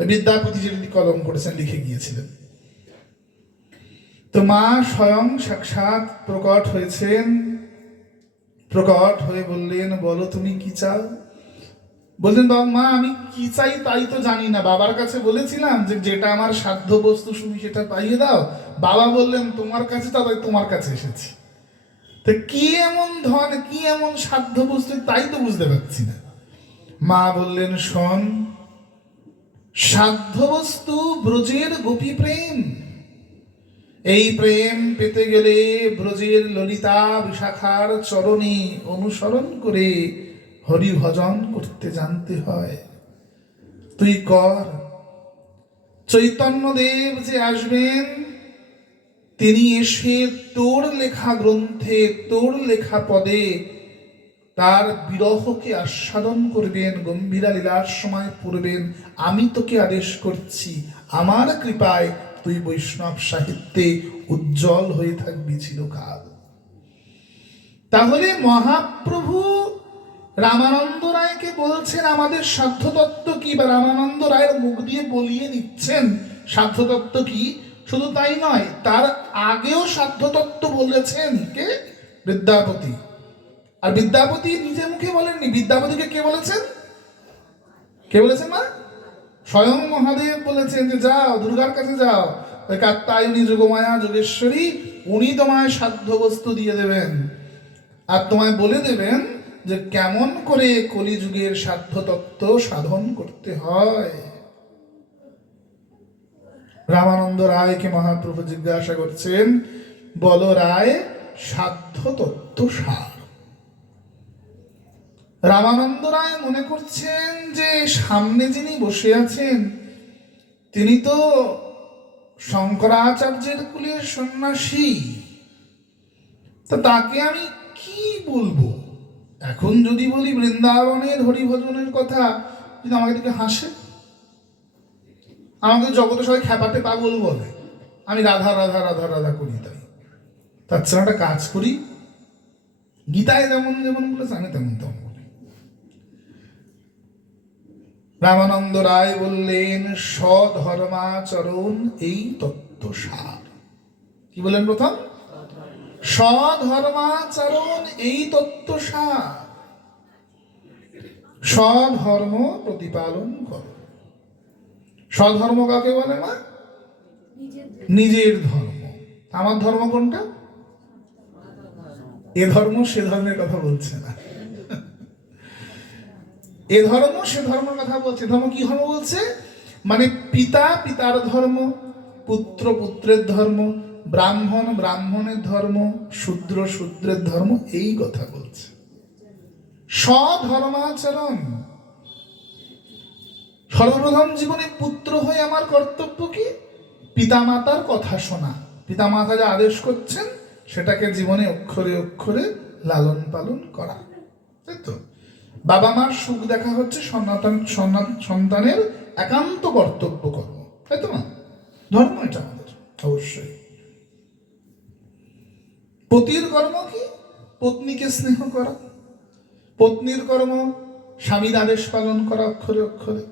বিদ্যাপতি যেটি কলম করেছেন, লিখে গিয়েছিলেন। তো মা স্বয়ং সাক্ষাৎ প্রকট হয়েছেন, প্রকট হয়ে বললেন বলো তুমি কি চাও। বললেন বাবা মা আমি কি চাই তাই তো জানি না, বাবার কাছে বলেছিলাম যে যেটা আমার সাধ্য বস্তু শুনি সেটা পাইয়ে দাও। বাবা বললেন তোমার কাছে, তাই তোমার কাছে এসেছি। তো কি এমন ধন, কি এমন সাধ্য বস্তু তাই তো বুঝতে পারছি না। মা বললেন শোন, সাধ্য বস্তু ব্রজের গোপী প্রেম। এই প্রেম পেতে গেলে ব্রজের ললিতা বিশাখার চরণে অনুসরণ করে হরি ভজন করতে জানতে হয়। তুই কর। চৈতন্যদেব যে আসবেন তিনি এসে তোর লেখা গ্রন্থে, তোর লেখা পদে তার বিরহকে আস্বাদন করবেন, গম্ভীরা লীলার সময় পড়বেন। আমি তোকে আদেশ করছি, আমার কৃপায় তুই বৈষ্ণব সাহিত্যে উজ্জ্বল হয়ে থাকবি চিরকাল। তাহলে মহাপ্রভু রামানন্দ রায়কে বলছেন আমাদের সাধ্যতত্ত্ব কি, বা রামানন্দ রায়ের মুখ দিয়ে বলিয়ে দিচ্ছেন সাধ্যতত্ত্ব কি। শুধু তাই নয়, তার আগেও সাধ্যতত্ত্ব বলেছেন কে? বিদ্যাপতি। আর বিদ্যাপতি নিজে মুখে বলেননি, বিদ্যাপতিকে কে বলেছেন? কে বলেছেন মা? স্বয়ং মহাদেব বলেছেন যে যাও দুর্গার কাছে যাও, ওই কাত্যায়নী যোগমায়া যোগেশ্বরী উনি তোমায় সাধ্য বস্তু দিয়ে দেবেন আর তোমায় বলে দেবেন যে কেমন করে কলিযুগের সাধ্য তত্ত্ব সাধন করতে হয়। রামানন্দ রায়কে মহাপ্রভু জিজ্ঞাসা করছেন বলো রায় সাধ্য তত্ত্ব সার। রামানন্দ রায় মনে করছেন যে সামনে যিনি বসে আছেন তিনি তো শঙ্করাচার্যের কুলের সন্ন্যাসী, তো তাকে আমি কি বলবো? এখন যদি বলি বৃন্দাবনের হরিভজনের কথা, কিন্তু আমাকে দিকে হাসে, আমাকে জগতে সবাই খ্যাপাটে পাগল বলে, আমি রাধা রাধা রাধা রাধা করি। তাই তার চেয়ে একটা কাজ করি, গীতায় যেমন যেমন বলেছে আমি তেমন তেমন বলি। রামানন্দ রায় বললেন স্বধর্মাচরণ এই তত্ত্বসার। কি বললেন প্রথম? স্বধর্মাচরণ এই তত্ত্বসার। স্বধর্ম প্রতিপালন করো। স্বধর্ম কাকে বলে? মা, নিজের ধর্ম। আমার ধর্ম কোনটা? এ ধর্ম সে ধর্মের কথা বলছে না, এ ধর্ম সে ধর্মের কথা বলছে। ধর্ম কি ধর্ম বলছে? মানে পিতা পিতার ধর্ম, পুত্র পুত্রের ধর্ম, ব্রাহ্মণ ব্রাহ্মণের ধর্ম, শূদ্র শূদ্রের ধর্ম, এই কথা বলছে। স্বধর্মাচরণ। সর্বপ্রথম জীবনে পুত্র হয়ে আমার কর্তব্য কি? পিতামাতার কথা শোনা, পিতামাতা যা আদেশ করছেন সেটাকে জীবনে অক্ষরে অক্ষরে লালন পালন করা, তাই তো? বাবা মার সুখ দেখা হচ্ছে সন্তানের একান্ত কর্তব্য কর্ম, তাই তো? না, ধর্ম এটা আমাদের অবশ্যই। পতির কর্ম কি? পত্নীকে স্নেহ করা। পত্নীর কর্ম স্বামীর আদেশ পালন করা অক্ষরে অক্ষরে,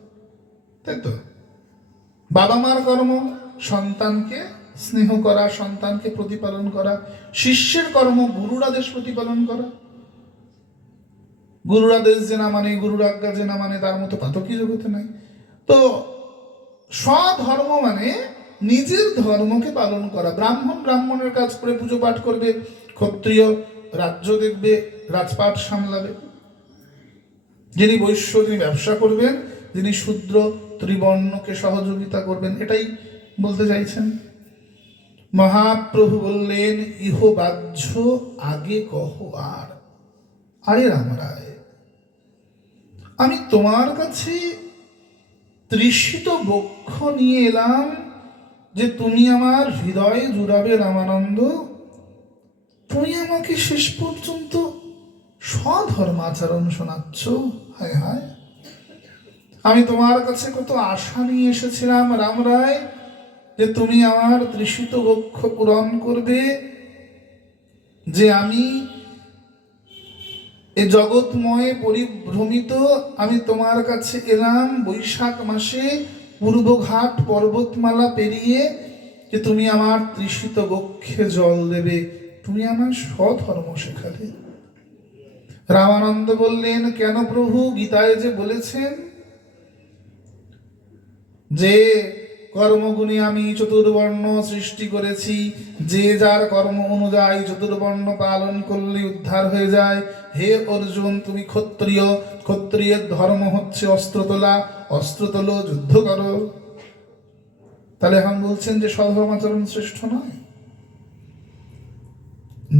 তাই তো? বাবা মার কর্ম সন্তানকে স্নেহ করা, সন্তানকে প্রতিপালন করা। শিষ্যের কর্ম গুরুর আদেশ প্রতিপালন করা। গুরুর আদেশ যে না মানে, গুরুর আজ্ঞা যে না মানে, তার মতো পাতকী জগতে নাই। তো স্বধর্ম মানে নিজের ধর্মকে পালন করা। ব্রাহ্মণ ব্রাহ্মণের কাজ করে পুজো পাঠ করবে, ক্ষত্রিয় রাজ্য দেখবে, রাজপাট সামলাবে। যিনি বৈশ্য তিনি ব্যবসা করবেন, যিনি শূদ্র ত্রিবর্ণকে সহযোগিতা করবেন, এটাই বলতে চাইছেন। মহাপ্রভু বললেন ইহ বাহ্য আগে কহ আর। আরে রামরায়, আমি তোমার কাছে তৃষিত বক্ষ নিয়ে এলাম যে তুমি আমার হৃদয়ে জুড়াবে রামানন্দ। তুমি আমাকে শেষ পর্যন্ত স্বধর্মাচরণ শোনাচ্ছ। হায় হায়, আমি তোমার কাছে কত আশা নিয়ে এসেছিলাম রামরায়, যে তুমি আমার তৃষিত বক্ষ পূরণ করবে, যে আমি এ জগৎময় পরিভ্রমিত, আমি তোমার কাছে এলাম বৈশাখ মাসে পূর্বঘাট পর্বতমালা পেরিয়ে, যে তুমি আমার তৃষিত বক্ষে জল দেবে, তুমি আমার স্বধর্ম শেখাবে। রামানন্দ বললেন কেন প্রভু? গীতায় যে বলেছেন যে কর্মগুণে আমি চতুর্বর্ণ সৃষ্টি করেছি, যে যার কর্ম অনুযায়ী চতুর্বর্ণ পালন করলে উদ্ধার হয়ে যায়। হে অর্জুন, তুমি ক্ষত্রিয়, ক্ষত্রিয়ের ধর্ম হচ্ছে অস্ত্র তোলা, অস্ত্র তোলো, যুদ্ধ করো। তাহলে এখন বলছেন যে স্বধর্মাচরণ শ্রেষ্ঠ নয়?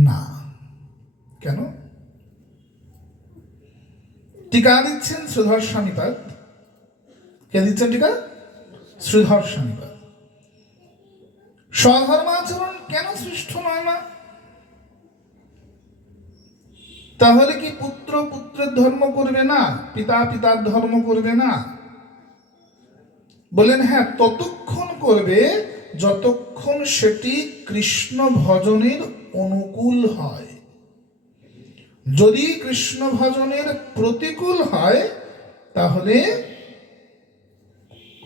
না। কেন? টিকা দিচ্ছেন শ্রীধর স্বামীপাদ। কে দিচ্ছেন টিকা? শ্রীধর স্বামীপাদ। স্বধর্মাচরণ কেন শ্রেষ্ঠ নয় মা? তাহলে কি পুত্র পুত্রের ধর্ম করবে না, পিতা পিতার ধর্ম করবে না? বলেন হ্যাঁ, ততক্ষণ করবে যতক্ষণ সেটি কৃষ্ণ ভজনের অনুকূল হয়। যদি কৃষ্ণ ভজনের প্রতিকূল হয় তাহলে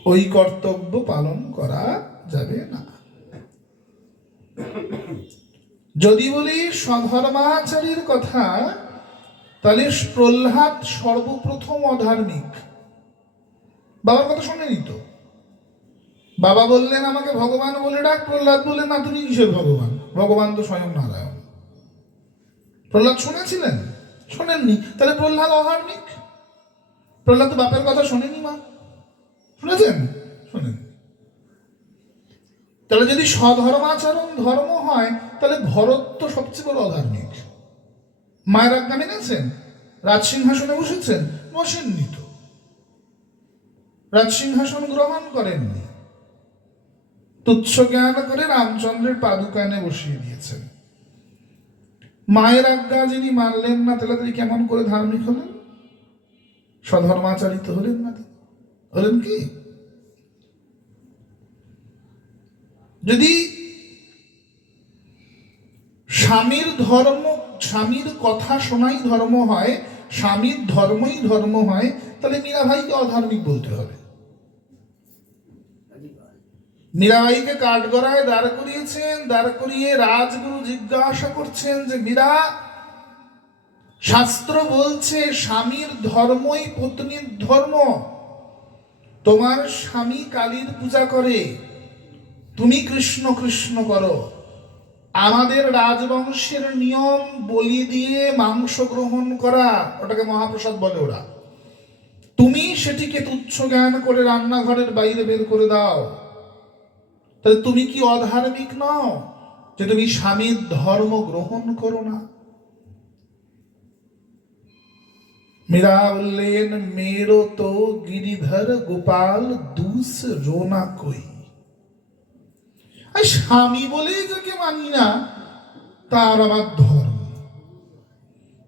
ওই কর্তব্য পালন করা যাবে না। যদি বলি স্বধর্মাচারীর কথা, তাহলে প্রহ্লাদ সর্বপ্রথম অধার্মিক। বাবার কথা শোনেনি তো? বাবা বললেন আমাকে ভগবান বলে ডাক, প্রহ্লাদ বললেন না তুমি কিসের ভগবান, ভগবান তো স্বয়ং নারায়ণ। প্রহ্লাদ শুনেছিলেন? শোনেননি। তাহলে প্রহ্লাদ অধার্মিক। প্রহ্লাদ তো বাপের কথা শোনেনি। মা শুনেছেন? শোনেন। তাহলে যদি স্বধর্মাচরণ ধর্ম হয়, তাহলে ভরত তো সবচেয়ে বড় অধার্মিক। মায়ের আজ্ঞা মেনেছেন, রাজসিংহাসনে বসেছেন? বসেননি তো। রাজসিংহাসন গ্রহণ করেননি, তুচ্ছ জ্ঞান করে রামচন্দ্রের পাদুকা এনে বসিয়ে দিয়েছেন। মায়ের আজ্ঞা যিনি মানলেন না, তাহলে তিনি কেমন করে ধার্মিক হলেন? স্বধর্মাচারিত হলেন না? হলেন কি? যদি স্বামীর কথা শোনাই ধর্ম হয়, স্বামীর ধর্মই ধর্ম হয়, তাহলে মীরাভাইকে অধার্মিক বলতে হবে। মীরাবাইকে কাঠগড়ায় দাঁড় করিয়েছেন, দাঁড় করিয়ে রাজগুরু জিজ্ঞাসা করছেন যে মীরা, শাস্ত্র বলছে স্বামীর ধর্মই পত্নীর ধর্ম। তোমার স্বামী কালীর পূজা করে, তুমি কৃষ্ণ কৃষ্ণ করো। আমাদের রাজবংশের নিয়ম বলি দিয়ে মাংস গ্রহণ করা, ওটাকে মহাপ্রসাদ বলে ওরা। তুমি সেটিকে তুচ্ছ জ্ঞান করে রান্নাঘরের বাইরে বের করে দাও। তাহলে তুমি কি অধার্মিক নও যে তুমি স্বামীর ধর্ম গ্রহণ করো না? মীরা বললেন, মেরো তো গিরিধর গোপাল দুস রোনা কই। স্বামী বলেই যাকে মানি না, তার আবার ধর্ম।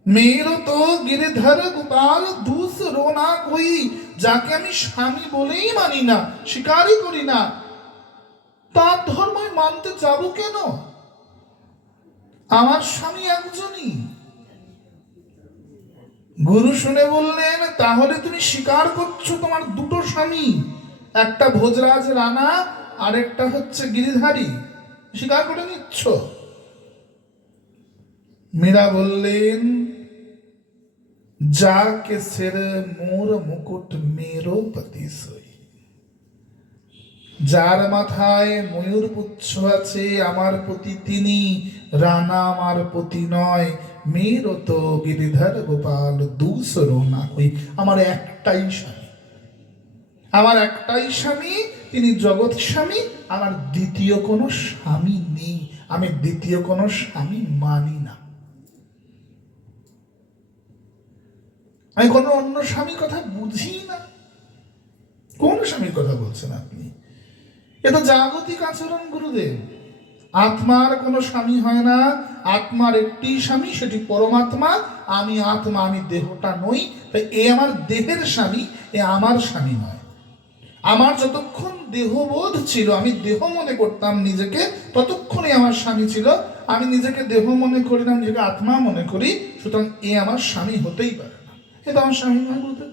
মেরো তো গিরিধর গোপাল দুস রোনা কই, যাকে আমি স্বামী বলেই মানি না, স্বীকারই করি না, তার ধর্ম মানতে যাব কেন? আমার স্বামী একজনই। গুরু শুনে বললেন, তাহলে তুমি স্বীকার করছো তোমার দুটো স্বামী, একটা ভোজরাজ রানা আর একটা হচ্ছে গিরিধারী, স্বীকার করে নিচ্ছ? মীরা বললেন, যাকে সির মোর মুকুট মেরো পতি সই। যার মাথায় ময়ূর পুচ্ছ আছে আমার পতি তিনি, রানা আমার পতি নয়। মেরো তো গিরিধর গোপাল দুসরো না কই। আমার একটাই স্বামী, আমার একটাই স্বামী, তিনি জগৎ স্বামী। আমার দ্বিতীয় কোনো স্বামী নেই, আমি দ্বিতীয় কোনো স্বামী মানি না। আমি কোনো অন্য স্বামীর কথা বুঝি না। কোন স্বামীর কথা বলছেন আপনি? এ তো জাগতিক আচরণ গুরুদেব। আত্মার কোনো স্বামী হয় না, আত্মার একটি স্বামী, সেটি পরমাত্মা। আমি আত্মা, আমি দেহটা নই। তাই এ আমার দেহের স্বামী, এ আমার স্বামী নয়। আমার যতক্ষণ দেহবোধ ছিল, আমি দেহ মনে করতাম নিজেকে, ততক্ষণই আমার স্বামী ছিল। আমি নিজেকে দেহ মনে করি না, নিজেকে আত্মা মনে করি, সুতরাং এ আমার স্বামী হতেই পারে না। এ তো আমার স্বামী নয় গুরুদেব।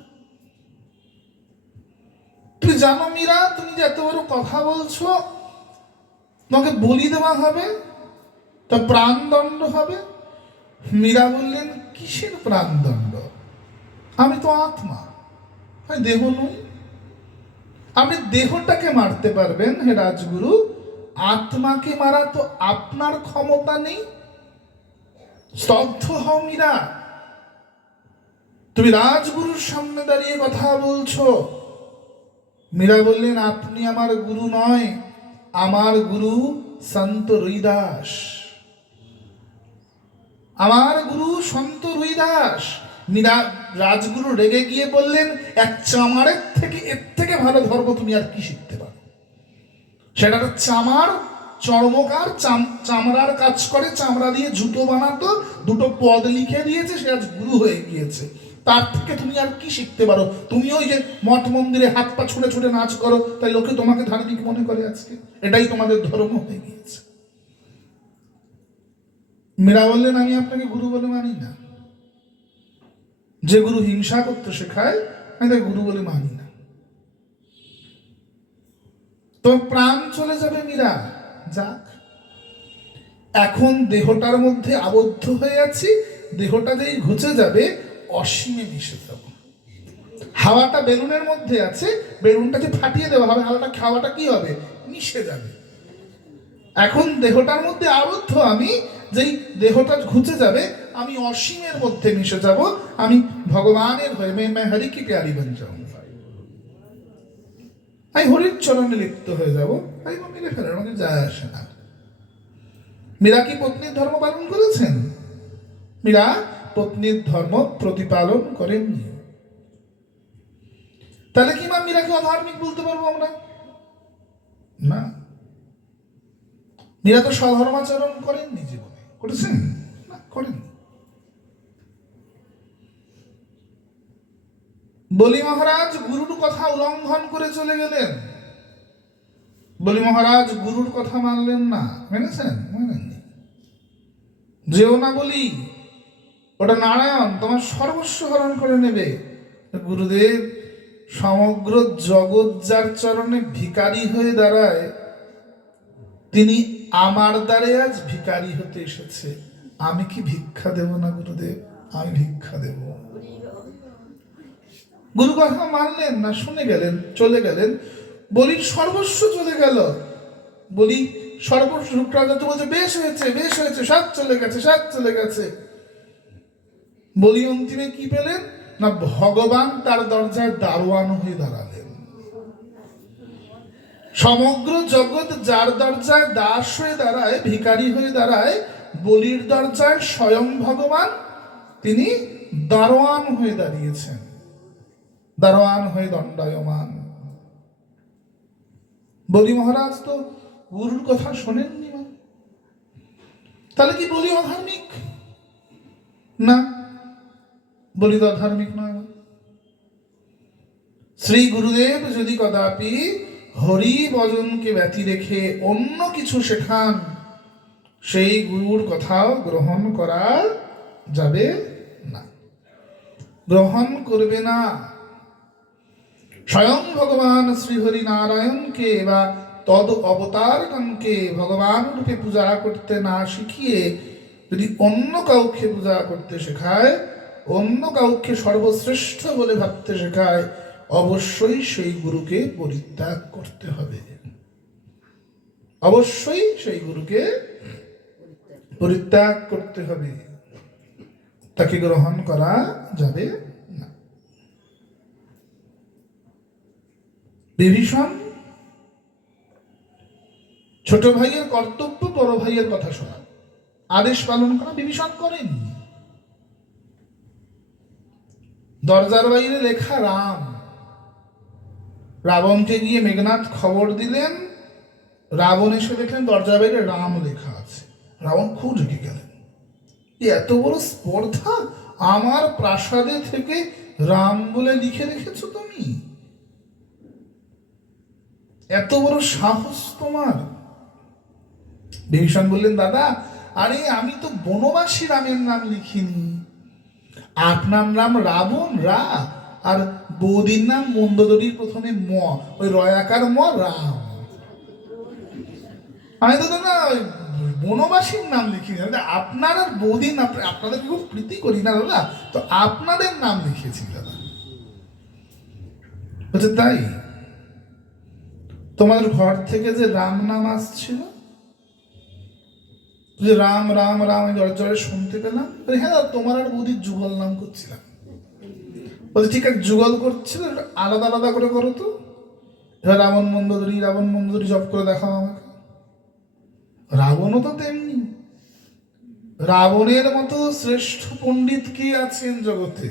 তুমি জানো মীরা, তুমি যে এত বড় কথা বলছো, তোমাকে বলি দেওয়া হবে, তা প্রাণদণ্ড হবে। মীরা বললেন, কিসের প্রাণদণ্ড? আমি তো আত্মা, আমি দেহ নই। আপনি দেহটাকে মারতে পারবেন হে রাজগুরু, আত্মাকে মারা তো আপনার ক্ষমতা নেই। স্তব্ধ হও মীরা, তুমি রাজগুরুর সামনে দাঁড়িয়ে কথা বলছো। মীরা বললেন, আপনি আমার গুরু নয়, আমার গুরু সন্ত রুইদাস। আমার গুরু সন্ত রুইদাস। মীরা রাজগুরু রেগে গিয়ে বললেন, এক চামারের থেকে এর থেকে ভালো ধর্ম তুমি আর কি শিখতে পারো? সেটা চামার, চর্মকার, চামড়ার কাজ করে, চামড়া দিয়ে জুতো বানাতো, দুটো পদ লিখে দিয়েছে, সে আজ গুরু হয়ে গিয়েছে। তার থেকে তুমি আর কি শিখতে পারো? তুমি ওই যে মঠ মন্দিরে হাত পা ছুঁড়ে ছুঁড়ে নাচ করো, তাই লোকে তোমাকে ধার্মিক মনে করে আজকে। এটাই তোমাদের ধর্ম হয়ে গিয়েছে। মীরা বললেন, আমি আপনাকে গুরু বলে মানি না। যে গুরু হিংসা করতে শেখায়, আমি তাকে গুরু বলে মানি না। তোর প্রাণ চলে যাবে মীরা, যাক। এখন দেহটার মধ্যে আবদ্ধ হয়ে আছি, দেহটা যেই ঘুচে যাবে, অসীমে মিশে যাব। হাওয়াটা বেলুনের মধ্যে আছে, বেলুনটা যে ফাটিয়ে দেওয়া হবে, হাওয়াটা কি হবে? মিশে যাবে। এখন দেহটার মধ্যে আবদ্ধ আমি, যেই দেহটা ঘুচে যাবে, আমি অসীমের মধ্যে মিশে যাব। আমি ভগবানের হয়ে मैं हरि की प्यारी बन जाऊंगा। আমি হরির চরণে লিপ্ত হয়ে যাব। আমি মেরে ফেলার আমাকে যায় আসে না। মীরা কি পত্নীর ধর্ম পালন করেছেন? মীরা পত্নীর ধর্ম প্রতিপালন করেননি। তাহলে কি মা মীরাকে অধার্মিক বলতে পারবো আমরা? না। মীরা তো স্বধর্মাচরণ করেননি জীবনে, করেছেন না? করেন। বলি মহারাজ গুরুর কথা উল্লঙ্ঘন করে চলে গেলেন। বলি মহারাজ গুরুর কথা মানলেন না। মেনেছেন? মানেননি। যেও না বলি, ওটা নারায়ণ তোমার সর্বস্ব হরণ করে নেবে। গুরুদেব সমগ্র জগৎ যার চরণে ভিখারি হয়ে দাঁড়ায়, তিনি আমার দ্বারে আজ ভিখারি হতে এসেছে। আমি কি ভিক্ষা দেব না গুরুদেব? আমি ভিক্ষা দেব। গুরু কথা মানলেন না, শুনে গেলেন, চলে গেলেন। বলির সর্বস্ব চলে গেল। বলি সর্বস্ব বলছে বেশ হয়েছে, বেশ হয়েছে, সব চলে গেছে, সব চলে গেছে। বলি অন্তিমে কি পেলেন না, ভগবান তার দরজায় দারোয়ান হয়ে দাঁড়ালেন। সমগ্র জগৎ যার দরজায় দাস হয়ে দাঁড়ায়, ভিখারি হয়ে দাঁড়ায়, বলির দরজায় স্বয়ং ভগবান তিনি দারোয়ান হয়ে দাঁড়িয়েছেন, দারোয়ান হয়ে দণ্ডায়মান। বলি মহারাজ তো গুরুর কথা শোনেননি, তাহলে কি বলি অধার্মিক? না, বলি তো অধার্মিক নয়। শ্রী গুরুদেব যদি কদাপি হরি ভজনকে ব্যতি রেখে অন্য কিছু শেখান, সেই গুরুর কথাও গ্রহণ করা যাবে না, গ্রহণ করবে না। স্বয়ং ভগবান শ্রীহরি নারায়ণকে বা তদ অবতারগণকে ভগবান রূপে পূজা করতে না শিখিয়ে যদি অন্য কাউকে পূজা করতে শেখায়, অন্য কাউকে সর্বশ্রেষ্ঠ বলে ভাবতে শেখায়, অবশ্যই সেই গুরুকে পরিত্যাগ করতে হবে। অবশ্যই সেই গুরুকে পরিত্যাগ করতে হবে, তাকে গ্রহণ করা যাবে না। বিভীষণ ছোট ভাইয়ের কর্তব্য বড় ভাইয়ের কথা শোনা, আদেশ পালন করা, বিভীষণ করেন। দরজার বাইরে লেখা রাম। রাবণকে গিয়ে মেঘনাথ খবর দিলেন, রাবণ এসে দেখলেন দরজার বাইরে রাম লেখা আছে। রাবণ খুব রেগে গেলেন, এত বড় স্পর্ধা, আমার প্রাসাদে থেকে রাম বলে লিখে রেখেছ তুমি, এত বড় সাহস তোমার। বিভীষণ বললেন, দাদা আরে আমি তো বনবাসী রামের নাম লিখিনি, আপনার নাম রাবণ রা, আর বৌদির নাম মন্দোদরীর প্রথমে ম, ওই রয়াকার ম, রাম। আমি তো না বনবাসীর নাম লিখিনি, আপনার আর বৌদির নাম, আপনাদের খুব প্রীতি করি না দাদা, তো আপনাদের নাম লিখেছি দাদা। বলছে তাই? তোমাদের ঘর থেকে যে রাম নাম আসছিল, যে রাম রাম রাম জ্বরে জ্বরে শুনতে পেলাম, হ্যাঁ তোমার আর বৌদির যুগল নাম করছিলাম। বলছে ঠিক আছে, যুগল করছিল, আলাদা আলাদা করে করো তো। এবার রাবণ মন্দোদরী জপ করে দেখাও আমাকে। রাবণও তো তেমনি, রাবণের মতো শ্রেষ্ঠ পণ্ডিত কে আছেন জগতে?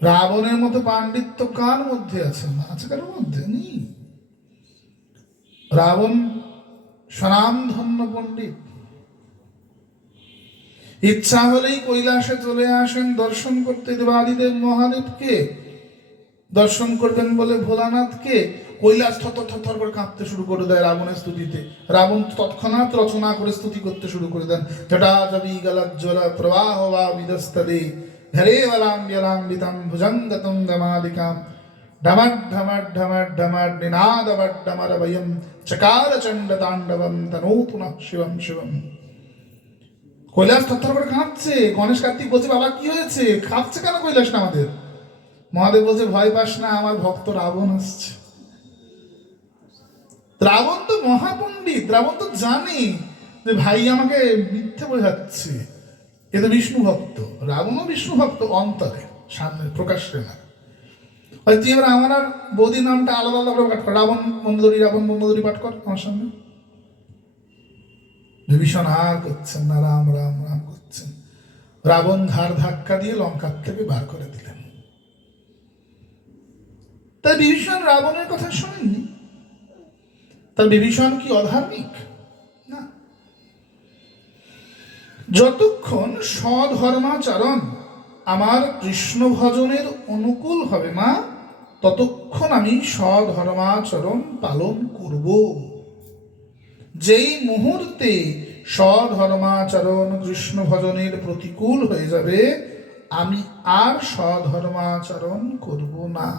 রাবণের মতো পাণ্ডিত্য কার মধ্যে আছে? আছে কারোর মধ্যে? নেই। রাবণ স্বনামধন্য পণ্ডিত, ইচ্ছা হলেই কৈলাসে চলে আসেন দর্শন করতে দেবাদিদেব মহাদেবকে, দর্শন করবেন বলে ভোলানাথকে। কৈলাস থর করে কাঁপতে শুরু করে দেয় রাবণের স্তুতিতে। রাবণ তৎক্ষণাৎ রচনা করে স্তুতি করতে শুরু করে দেন, জটা জবি গলজ্জ্বল প্রবাহ বা বিদস্তদে ধরে বলাম্বিতাম ভুজঙ্গতম গমালিকাম ঢমট ঢমট ঢমট ঢমট নিনাদবট ডমরবয়ম চকার চণ্ড তাণ্ডবম তনৌতু নঃ শিবম শিবম। কৈলাস থরথর করে কাঁপছে। গণেশ কার্তিক বলছে, বাবা কি হয়েছে, কাঁপছে কেন কৈলাস না আমাদের? মহাদেব বলছে, ভয় পাস না, আমার ভক্ত রাবণ আসছে। রাবণ তো মহাপণ্ডিত, রাবণ তো জানে যে ভাই আমাকে মিথ্যে বোঝাচ্ছে, এ তো বিষ্ণু ভক্ত। রাবণও বিষ্ণু ভক্ত অন্তরে, সামনে প্রকাশ্যে না। হয়তো এবার আমার আর বৌদি নামটা আলাদা আলাদা করে পাঠ কর, রাবণ মন্দোদরী পাঠ কর আমার সামনে। বিভীষণ আর করছেন না, রাম রাম রাম করছেন। রাবণ ধার ধাক্কা দিয়ে লঙ্কার থেকে বার করে দিলেন। তাই বিভীষণ রাবণের কথা শোনেননি। তার বিভীষণ কি অধার্মিক? না। যতক্ষণ স্বধর্মাচরণ আমার কৃষ্ণ ভজনের অনুকূল হবে মা, ততক্ষণ আমি স্বধর্মাচরণ পালন করব। যেই মুহূর্তে স্বধর্মাচরণ কৃষ্ণ ভজনের প্রতিকূল হয়ে যাবে, আমি আর স্বধর্মাচরণ করব না,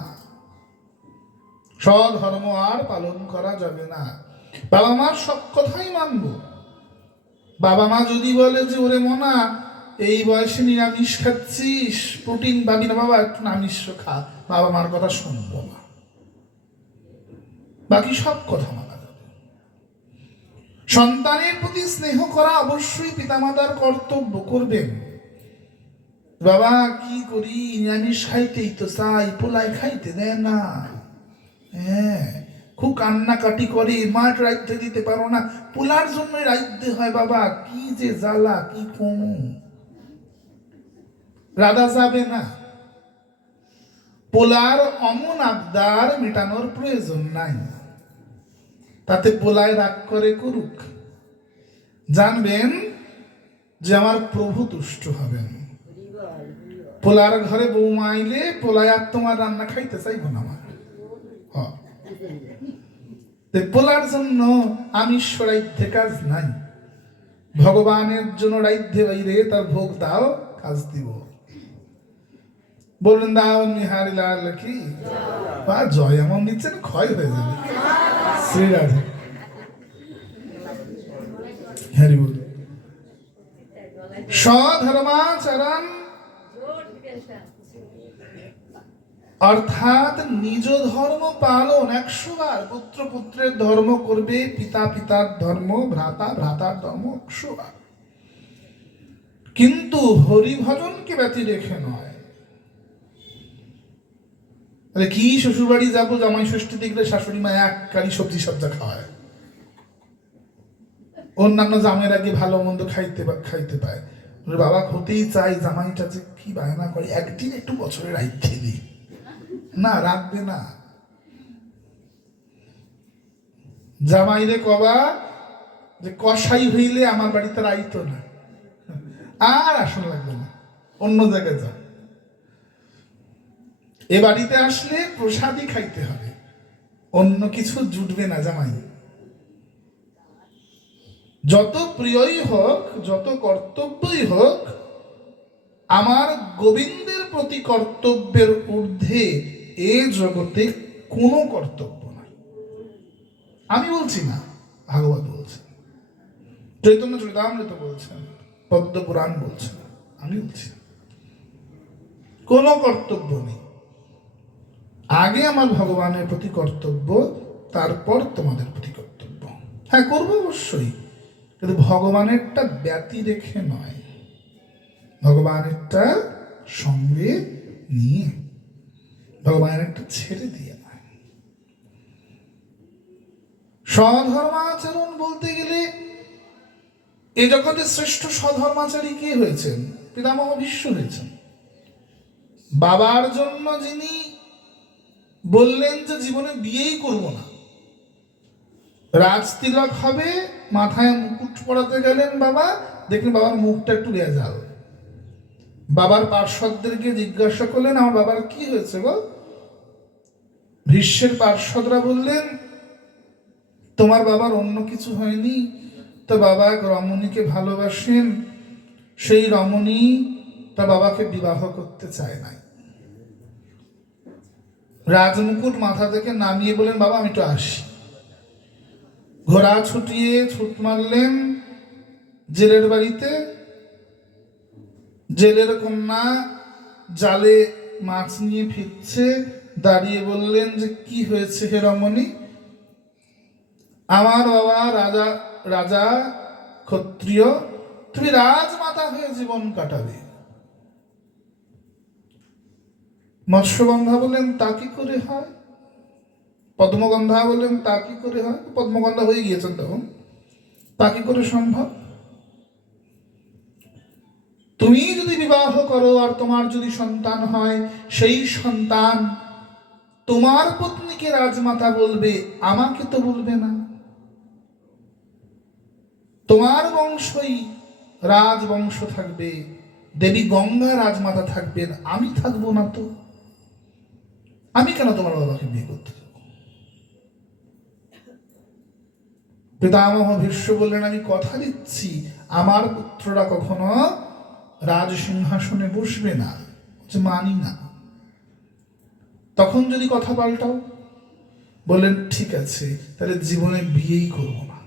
স্বধর্ম আর পালন করা যাবে না। বাবা মার সব কথাই মানব। বাবা মা যদি বলে যে ওরে মনা এই বয়সে নিরামিষ খাচ্ছিস, প্রোটিন পাবি না বাবা, একটু নিরামিষ খা, বাবা মার কথা শুনবো না, বাকি সব কথা মানা যাবে। সন্তানের প্রতি স্নেহ করা অবশ্যই পিতামাতার কর্তব্য, করবেন। বাবা কি করি, নিরামিষ খাইতেই তো চাই, পোলাই খাইতে দেয় না, হ্যাঁ খুব কান্নাকাটি করে, মাঠ রাইতে দিতে পারো না, পোলার জন্য রাইতে হয় বাবা, কি যে জ্বালা, কি কমু, রাধা যাবে না। পোলার অমন আবদার মেটানোর প্রয়োজন নাই, তাতে পোলায় রাগ করে করুক, জানবেন যে আমার প্রভু তুষ্ট হবেন। পোলার ঘরে বৌমা আইলে পোলায় আর তোমার রান্না খাইতে চাইব না আমার, পোলার জন্য আমিষ রাইধ্যে কাজ নাই, ভগবানের জন্য রাইধ্যে বাইরে তার ভোগ দাও, কাজ দিব। বললেন দাও নিহারি লাল কি বা জয়, এমন নিচ্ছেন ক্ষয় হয়ে যাবে। শ্রীরাধে হরি বল। স্বধর্মাচরণ অর্থাৎ নিজ ধর্ম পালন 100 বার। পুত্র পুত্রের ধর্ম করবে, পিতা পিতার ধর্ম, ভ্রাতা ভ্রাতার ধর্ম 100 বার, কিন্তু হরিভজনকে ব্যতি রেখে নয়। কি শ্বশুর বাড়ি যাবো, জামাই ষষ্ঠী দেখলে শাশুড়ি মা এক কারি সবজি সবজা খাওয়ায়, অন্যান্য জামাইয়ের আগে ভালো মন্দ খাইতে পায়, বাবা হতেই চাই, জামাইটা যে কি বায়না করে, একদিন একটু বছরে রাইতে দিই না, রাখবে না। জামাইরে কবা যে কসাই হইলে আমার বাড়িতে রাইতো না, আর আসন লাগবে না, অন্য জায়গায় যাও, এ বাড়িতে আসলে প্রসাদই খাইতে হবে, অন্য কিছু জুটবে না। জামাই যত প্রিয়ই হোক, যত কর্তব্যই হোক, আমার গোবিন্দের প্রতি কর্তব্যের ঊর্ধ্বে এ জগতে কোনো কর্তব্য নাই। আমি বলছি না, ভাগবত বলছেন, চৈতন্য চরিতামৃত বলছেন, পদ্ম পুরাণ বলছেন, আমি বলছি কোনো কর্তব্য নেই। আগে আমার ভগবানের প্রতি কর্তব্য, তারপর তোমাদের প্রতি কর্তব্য। হ্যাঁ করবো অবশ্যই, কিন্তু ভগবানেরটা ব্যতি রেখে নয়, ভগবানেরটা সঙ্গে নিয়ে, ভগবানেরটা ছেড়ে দিয়ে নয়। স্বধর্মাচরণ বলতে গেলে এ জগতে শ্রেষ্ঠ স্বধর্মাচারী কে হয়েছেন? পিতামহ ভীষ্ম হয়েছেন। বাবার জন্য যিনি বললেন যে জীবনে বিয়েই করব না, রাজতিলক হবে, মাথায় মুকুট পরাতে গেলেন বাবা, দেখলেন বাবার মুখটা একটু ভেজাল, বাবার পার্শ্বদদেরকে জিজ্ঞাসা করলেন আমার বাবার কি হয়েছে গো? ভীষ্মের পার্শ্বদরা বললেন তোমার বাবার অন্য কিছু হয়নি, তো বাবা এক রমণীকে ভালোবাসেন, সেই রমণী তার বাবাকে বিবাহ করতে চায় নাই। রাজমুকুট মাথা থেকে নামিয়ে বলেন বাবা আমি একটু আসি, ঘোড়া ছুটিয়ে ছুট মারলেন জেলের বাড়িতে। জেলের কন্যা জালে মাছ নিয়ে ফিরছে, দাঁড়িয়ে বললেন যে কি হয়েছে হে রমণী? আমার বাবা রাজা, রাজা ক্ষত্রিয়, তুমি রাজমাতা হয়ে জীবন কাটাবে। মৎস্যগন্ধা বললেন তা কি করে হয়? পদ্মগন্ধা বললেন তা কি করে হয়? পদ্মগন্ধা হয়ে গিয়েছেন তখন, তা কি করে সম্ভব? তুমি যদি বিবাহ করো আর তোমার যদি সন্তান হয়, সেই সন্তান তোমার পত্নীকে রাজমাতা বলবে, আমাকে তো বলবে না। তোমার বংশই রাজবংশ থাকবে, দেবী গঙ্গা রাজমাতা থাকবেন, আমি থাকবো না তো? আমি কেন তোমার বাবাকে বিয়ে করতে যাবো? পিতামহ ভীষ্ম বললেন, আমি কথা দিচ্ছি আমার পুত্ররা কখনো রাজ সিংহাসনে বসবে না, মানি না। তখন যদি কথা পাল্টাও? বললেন ঠিক আছে, তাহলে জীবনে বিয়েই করব না,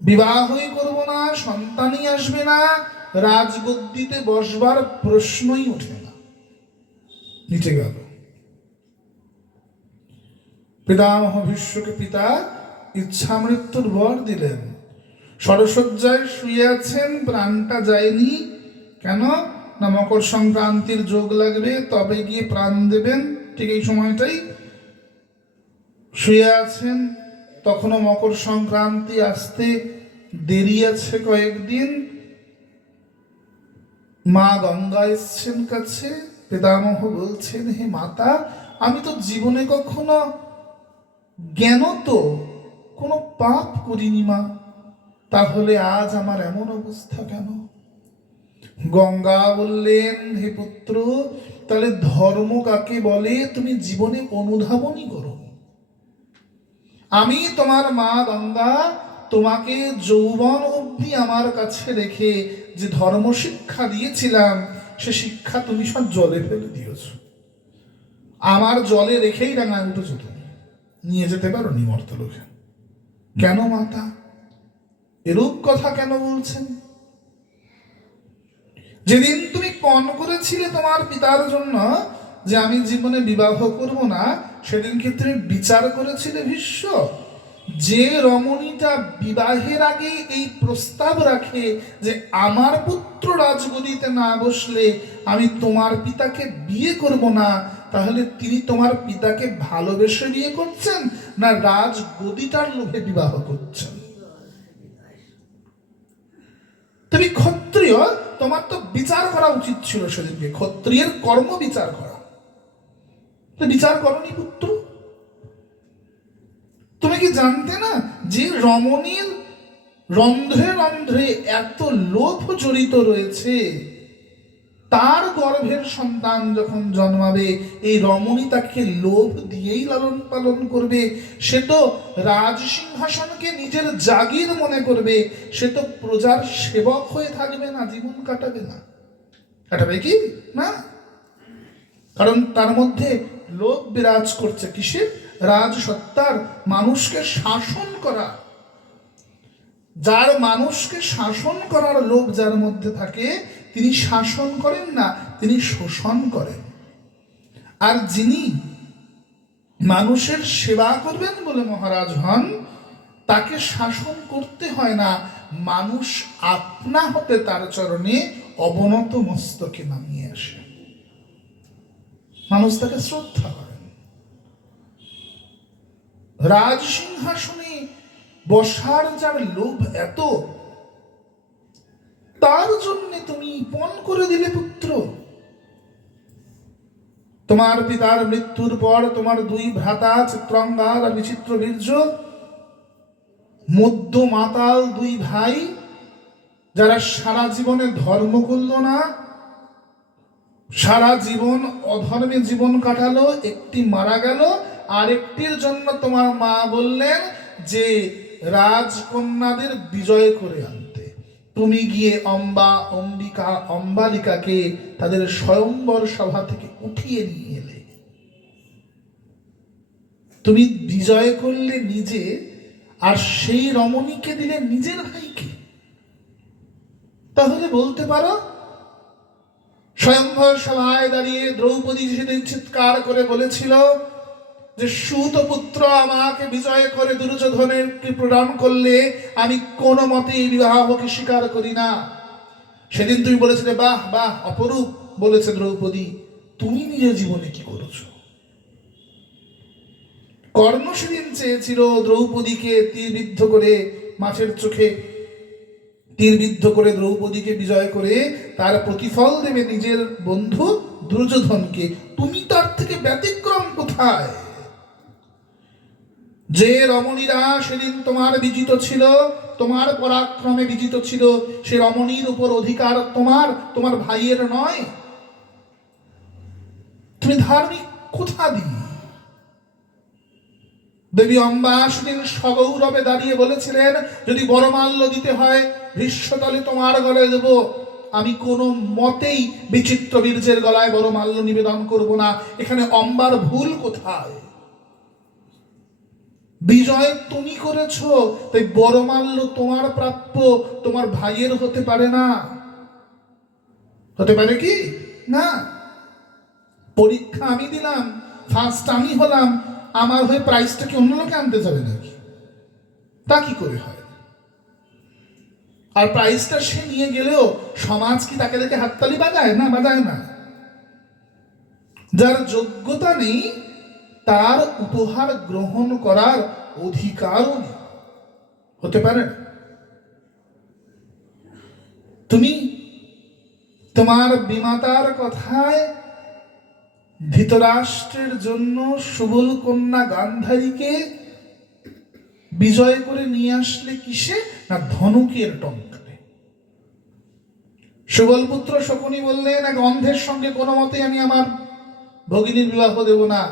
বিবাহই করব না, সন্তানই আসবে না, রাজগদ্দিতে বসবার প্রশ্নই ওঠে না। নিচে গেল। পিতামহ ভীষ্মকে পিতা ইচ্ছা মৃত্যুর বর দিলেন। সরসজ্জায় শুয়ে আছেন, প্রাণটা যায়নি। কেন না মকর সংক্রান্তির যোগ লাগবে, তবে গিয়ে প্রাণ দেবেন। ঠিক এই সময়টাই শুয়ে আছেন, তখনও মকর সংক্রান্তি আসতে দেরি আছে কয়েকদিন। মা গঙ্গা এসছেন কাছে। পিতামহ বলছেন, হে মাতা, আমি তো জীবনে কখনো জ্ঞানত কোনো পাপ করিনি মা, তাহলে আজ আমার এমন অবস্থা কেন? গঙ্গা বললেন, হে পুত্র, তাহলে ধর্ম কাকে বলে তুমি জীবনে অনুধাবনই করো। আমি তোমার মা গঙ্গা তোমাকে যৌবন অবধি আমার কাছে রেখে যে ধর্ম শিক্ষা দিয়েছিলাম, সে শিক্ষা তুমি সব জলে ফেলে দিয়েছ। আমার জলে রেখেই ডাঙায় উঠেছ, তুমি নিয়ে যেতে পারো নি মর্তলোকে। কেন মাতা এরূপ কথা কেন বলছেন? যেদিন তুমি পণ করেছিলে তোমার পিতার জন্য যে আমি জীবনে বিবাহ করব না, সেদিন কি তুমি বিচার করেছিলে ভীষ্ম? যে রমণীটা বিবাহের আগে এই প্রস্তাব রাখে যে আমার পুত্র রাজগদিতে না বসলে আমি তোমার পিতাকে বিয়ে করব না, তাহলে তিনি তোমার পিতাকে ভালোবেসে বিয়ে করছেন না রাজগদিটার লোভে বিবাহ করছেন? তুমি ক্ষত্রিয়, তোমার তো বিচার করা উচিত ছিল সেদিনকে, ক্ষত্রিয়ের কর্ম বিচার করা। তো বিচার করনি পুত্র? তুমি কি জানতে না যে রমণীর রন্ধ্রে রন্ধ্রে এত লোভ জড়িত রয়েছে? তার গর্ভের সন্তান যখন জন্মাবে, এই রমণী তাকে লোভ দিয়েই লালন পালন করবে। সে তো রাজ সিংহাসনকে নিজের জাগির মনে করবে, সে তো প্রজার সেবক হয়ে থাকবে না, জীবন কাটাবে না। কাটাবে কি না? কারণ তার মধ্যে লোভ বিরাজ করছে। কিসের? রাজসত্তার, মানুষকে শাসন করা। যার মানুষকে শাসন করার লোভ যার মধ্যে থাকে, তিনি শাসন করেন না, তিনি শোষণ করেন। আর যিনি মানুষের সেবা করবেন বলে মহারাজ হন, তাকে শাসন করতে হয় না, মানুষ আপনা হতে তার চরণে অবনত মস্তকে নামিয়ে আসে, মানুষ তাকে শ্রদ্ধা করেন। রাজ সিংহাসনে বসার যার লোভ এত, তার জন্য তুমি পণ করে দিলে পুত্র। তোমার পিতার মৃত্যুর পর তোমার দুই ভ্রাতা চিত্রাঙ্গার আর বিচিত্র বীর্য, মধ্য মাতাল দুই ভাই, যারা সারা জীবনে ধর্ম করল না, সারা জীবন অধর্মে জীবন কাটালো, একটি মারা গেল, আর একটির জন্য তোমার মা বললেন যে রাজকন্যাদের বিজয় করে আনতে। তুমি গিয়ে অম্বালিকাকে তাদের স্বয়ম্বর সভা থেকে উঠিয়ে নিয়ে এলে। তুমি বিজয় করলে নিজে, আর সেই রমণীকে দিলে নিজের ভাইকে। তাহলে বলতে পারো, স্বয়ম্বর সভায় দাঁড়িয়ে দ্রৌপদী সেদিন চিৎকার করে বলেছিল যে সুতপুত্র আমাকে বিজয় করে দুর্যোধনকে প্রদান করলে আমি কোনো মতে এই বিবাহকে স্বীকার করি না। সেদিন তুমি বলেছিলে, বাহ বাহ, অপরূপ বলেছে দ্রৌপদী। তুমি নিজের জীবনে কি করেছ? কর্ণ সেদিন চেয়েছিল দ্রৌপদীকে তীরবিদ্ধ করে, মাছের চোখে তীরবিদ্ধ করে দ্রৌপদীকে বিজয় করে তার প্রতিফল দেবে নিজের বন্ধু দুর্যোধনকে। তুমি তার থেকে ব্যতিক্রম কোথায়? যে রমণীরা সেদিন তোমার বিজিত ছিল, তোমার পরাক্রমে বিজিত ছিল, সে রমণীর উপর অধিকার তোমার, তোমার ভাইয়ের নয়। তুমি ধার্মিক কোথা দিয়ে? দেবী অম্বা সেদিন সগৌরবে দাঁড়িয়ে বলেছিলেন, যদি বরমাল্য দিতে হয় ভীষ্মতলে তোমার গলায় দেব, আমি কোনো মতেই বিচিত্র বীর্যের গলায় বরমাল্য নিবেদন করব না। এখানে অম্বার ভুল কোথায়? বিজয় তুমি করেছ, তাই বরমাল্য তোমার প্রাপ্য, তোমার ভাইয়ের হতে পারে না। হতে পারে কি না? পরীক্ষা আমি দিলাম, ফার্স্ট আমি হলাম, আমার হয়ে প্রাইজটা কি অন্য লোকে আনতে যাবে নাকি? তা কি করে হয়? আর প্রাইজটা সে নিয়ে গেলেও সমাজ কি তাকে দেখে হাততালি বাজায়? না, বাজায় না। যার যোগ্যতা নেই তার উপহার গ্রহণ করার অধিকারও নেই। হতে পারে না। তুমি তোমার বিমাতার কথায় ধৃতরাষ্ট্রের জন্য সুবল কন্যা গান্ধারীকে বিজয় করে নিয়ে আসলে কিসে? না ধনুকের টঙ্কারে। সুবল পুত্র শকুনি বললেন, এক অন্ধের সঙ্গে কোনো মতে আমি আমার ভগিনীর বিবাহ দেব না।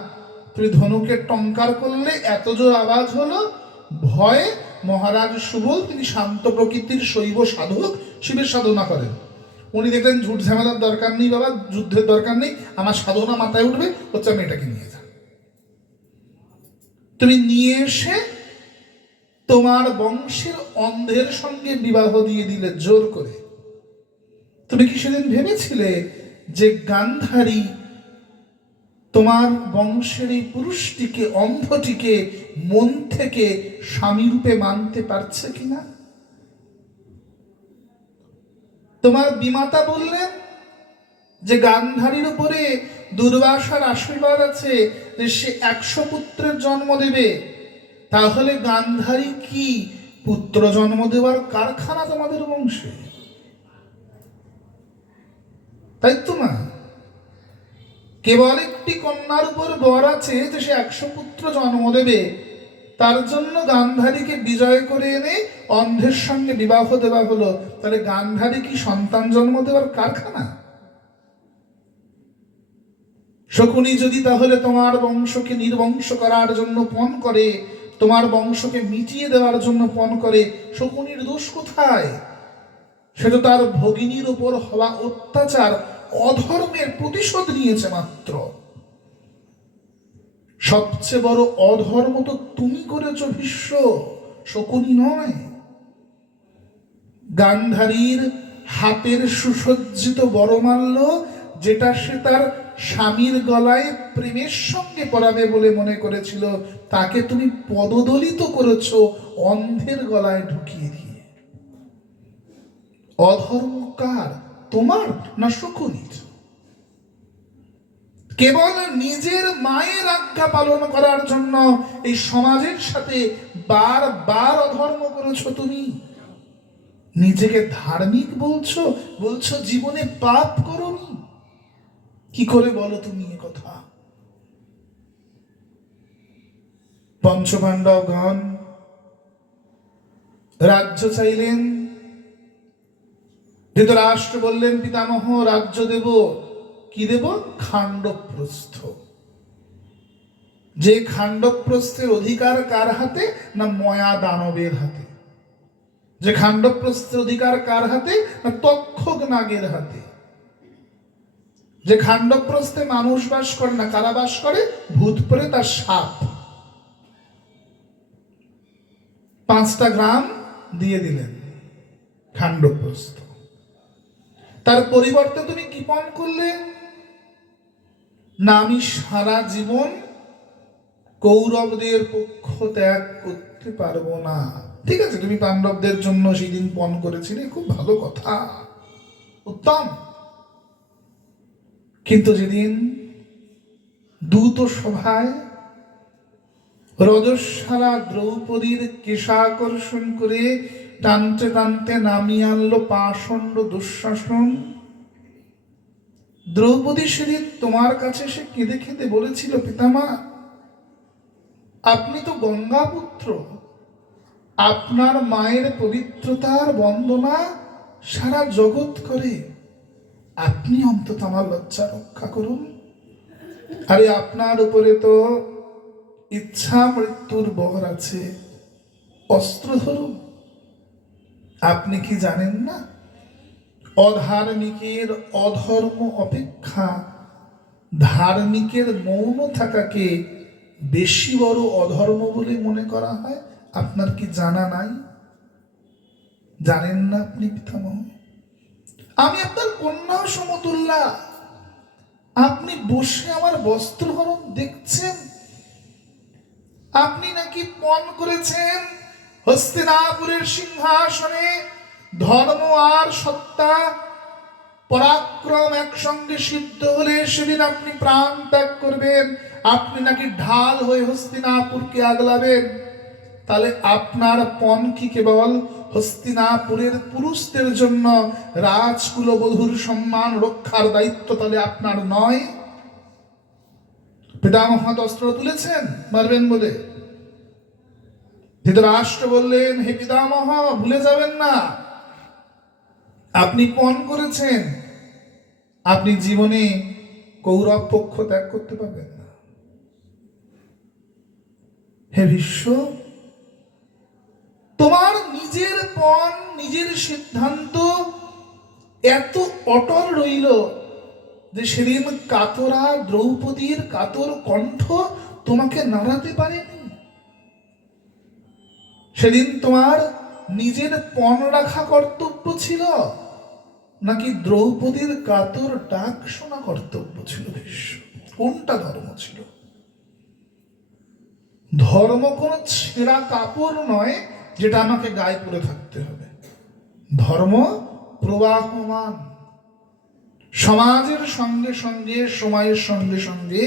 তুমি ধনুকের টঙ্কার করলে এত জোর আওয়াজ হলো, ভয়ে মহারাজ সুবল, তিনি শান্ত প্রকৃতির শৈব সাধক, শিবের সাধনা করেন। উনি দেখলেন ঝুট ঝামেলার দরকার নেই বাবা, যুদ্ধের দরকার নেই, আমার সাধনা মাথায় উঠবে, হচ্ছে আমি এটাকে নিয়ে যান। তুমি নিয়ে এসে তোমার বংশের অন্ধের সঙ্গে বিবাহ দিয়ে দিলে জোর করে। তুমি কি সেদিন ভেবেছিলে যে গান্ধারী তোমার বংশের এই পুরুষটিকে, অন্ধটিকে মন থেকে স্বামী রূপে মানতে পারছে কিনা? তোমার বিমাতা বললেন যে গান্ধারীর উপরে দুর্বাসার আশীর্বাদ আছে যে সে 100 পুত্রের জন্ম দেবে। তাহলে গান্ধারী কি পুত্র জন্ম দেওয়ার কারখানা তোমাদের বংশে? তাই তো না? কেবল একটি কন্যার উপর বর আছে যে সে 100 পুত্র জন্ম দেবে, তার জন্য গান্ধারীকে বিজয় করে এনে অন্ধের সঙ্গে বিবাহ দেওয়া হলো। তাহলে গান্ধারী কি সন্তান জন্ম দেওয়ার কারখানা? শকুনি যদি তাহলে তোমার বংশকে নির্বংশ করার জন্য পণ করে, তোমার বংশকে মিটিয়ে দেওয়ার জন্য পণ করে, শকুনির দোষ কোথায়? সেটা তার ভগিনীর উপর হওয়া অত্যাচার, অধর্মের প্রতিশোধ নিয়েছে মাত্র। সবচেয়ে বড় অধর্ম তো তুমি করেছ ভীষ্ম, শকুনি নয়। গান্ধারীর হাতের সুসজ্জিত বরমাল্য, যেটা সে তার স্বামীর গলায় প্রেমের সঙ্গে পরাবে বলে মনে করেছিল, তাকে তুমি পদদলিত করেছ অন্ধের গলায় ঢুকিয়ে দিয়ে। অধর্ম কার? তোমার না শকুনির? কেবল নিজের মায়ের আজ্ঞা পালন করার জন্য এই সমাজের সাথে বারবার অধর্ম করেছো তুমি। নিজেকে ধার্মিক বলছো, বলছো জীবনে পাপ করোনি। কি করে বলো তুমি এ কথা? পঞ্চপাণ্ডবগণ রাজ্য চাইলেন। ধৃতরাষ্ট্র বললেন, পিতামহ রাজ্য দেব। কি দেব? খাণ্ডবপ্রস্থ। যে খাণ্ডবপ্রস্থের অধিকার কার হাতে? না ময়া দানবের হাতে। যে খাণ্ডবপ্রস্থের অধিকার কার হাতে? না তক্ষক নাগের হাতে। যে খাণ্ডবপ্রস্থে মানুষ বাস করে না, কারা বাস করে? ভূত প্রেত আর সাপ। 5টা গ্রাম দিয়ে দিলেন খাণ্ডবপ্রস্থ। তার পরিবর্তে তুমি কি পণ করলে? না আমি সারা জীবন কৌরবদের পক্ষ ত্যাগ করতে পারবো না। ঠিক আছে, তুমি পাণ্ডবদের জন্য সেদিন পণ করেছিলে, খুব ভালো কথা, উত্তম। কিন্তু যেদিন দূত সভায় রজস্বালা দ্রৌপদীর কেশাকর্ষণ করে টানতে টানতে নামিয়ে আনলো পাষণ্ড দুঃশাসন, দ্রৌপদী সেদিন তোমার কাছে সে কেঁদে কেঁদে বলেছিল, পিতামা আপনি তো গঙ্গাপুত্র, আপনার মায়ের পবিত্রতার বন্দনা সারা জগৎ করে, আপনি অন্তত আমার লজ্জা রক্ষা করুন। আরে আপনার উপরে তো ইচ্ছা মৃত্যুর বর আছে, অস্ত্র ধরুন। আপনি কি জানেন না, অধার্মিকের অধর্ম অপেক্ষা ধার্মিকের মৌন থাকাকে বেশি বড় অধর্ম বলে মনে করা হয়? আপনার কি জানা নাই? জানেন না আপনি পিতামহ? আমি আপনার কন্যা সমতুল্যা, আপনি বসে আমার বস্ত্রহরণ দেখছেন। আপনি নাকি পণ করেছেন হস্তিনাপুরের সিংহাসনে ধর্ম আর সত্তা পরাক্রম একসঙ্গে সিদ্ধ হলে সেদিন আপনি প্রাণ ত্যাগ করবেন, আপনি নাকি ঢাল হয়ে হস্তিনাপুরকে আগলাবেন। তাহলে আপনার পণ কি কেবল হস্তিনাপুরের পুরুষদের জন্য রাজকুলবধূর সম্মান রক্ষার দায়িত্ব তাহলে আপনার নয়? পিতামহ অস্ত্র তুলেছেন মারবেন বলে। ধৃতরাষ্ট্র বললেন, হে পিতামহ, ভুলে যাবেন না, আপনি পণ করেছেন, আপনি জীবনে কৌরব পক্ষ ত্যাগ করতে পারবেন না। হে ভীষ্ম, তোমার নিজের পণ, নিজের সিদ্ধান্ত এত অটল রইল যে সেদিন কাতরা দ্রৌপদীর কাতর কণ্ঠ তোমাকে নাড়াতে পারেনি। সেদিন তোমার নিজের পণ রাখা কর্তব্য ছিল, নাকি দ্রৌপদীর কাতর ডাক শোনা কর্তব্য ছিল? ভীষ্ম, কোনটা ধর্ম ছিল? ধর্ম কোন ছেঁড়া কাপড় নয় যেটা আমাকে গায়ে পরে থাকতে হবে। ধর্ম প্রবাহমান, সমাজের সঙ্গে সঙ্গে সময়ের সঙ্গে সঙ্গে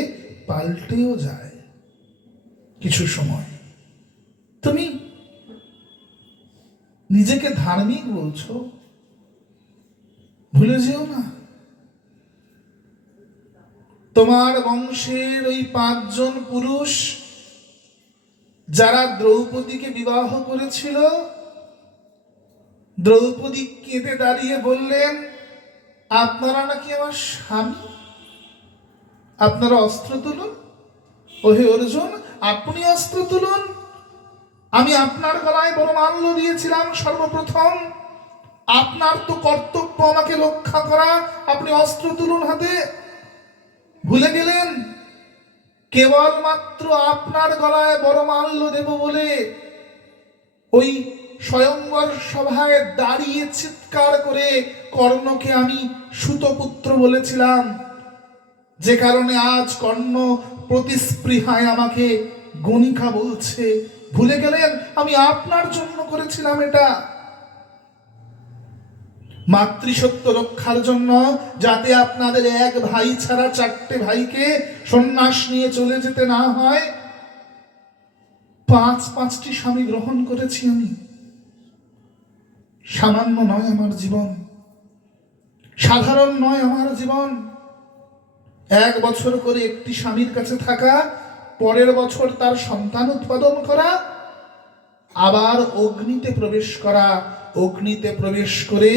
পাল্টেও যায়। কিছু সময় তুমি নিজেকে ধার্মিক বলছো, ভুলে যেও না তোমার বংশের ওই 5 জন পুরুষ যারা দ্রৌপদীকে বিবাহ করেছিল, দ্রৌপদী কেঁদে দাঁড়িয়ে বললেন, আপনারা নাকি আমার স্বামী, আপনারা অস্ত্র তুলুন। ওহে অর্জুন, আপনি অস্ত্র তুলুন। আমি আপনার গলায় বরমাল্য দিয়েছিলাম সর্বপ্রথম, আপনার তো কর্তব্য আমাকে রক্ষা করা, আপনি অস্ত্র তুলুন হাতে। ভুলে গেলেন কেবলমাত্র আপনার গলায় বরমাল্য দেব বলে ওই স্বয়ংবর সভায় দাঁড়িয়ে চিৎকার করে কর্ণকে আমি সুতপুত্র বলেছিলাম, যে কারণে আজ কর্ণ প্রতিস্পৃহায় আমাকে গণিকা বলছে। ভুলে গেলেন আমি আপনার জন্য করেছিলাম এটা, মাতৃসত্য রক্ষার জন্য, যাতে আপনাদের এক ভাই ছাড়া 4টে ভাইকে সন্ন্যাস নিয়ে চলে যেতে না হয়। 5টি স্বামী গ্রহণ করেছি আমি। সামান্য নয় আমার জীবন, সাধারণ নয় আমার জীবন। 1 বছর করে একটি স্বামীর কাছে থাকা, পরের বছর তার সন্তান উৎপাদন করা, আবার অগ্নিতে প্রবেশ করা, অগ্নিতে প্রবেশ করে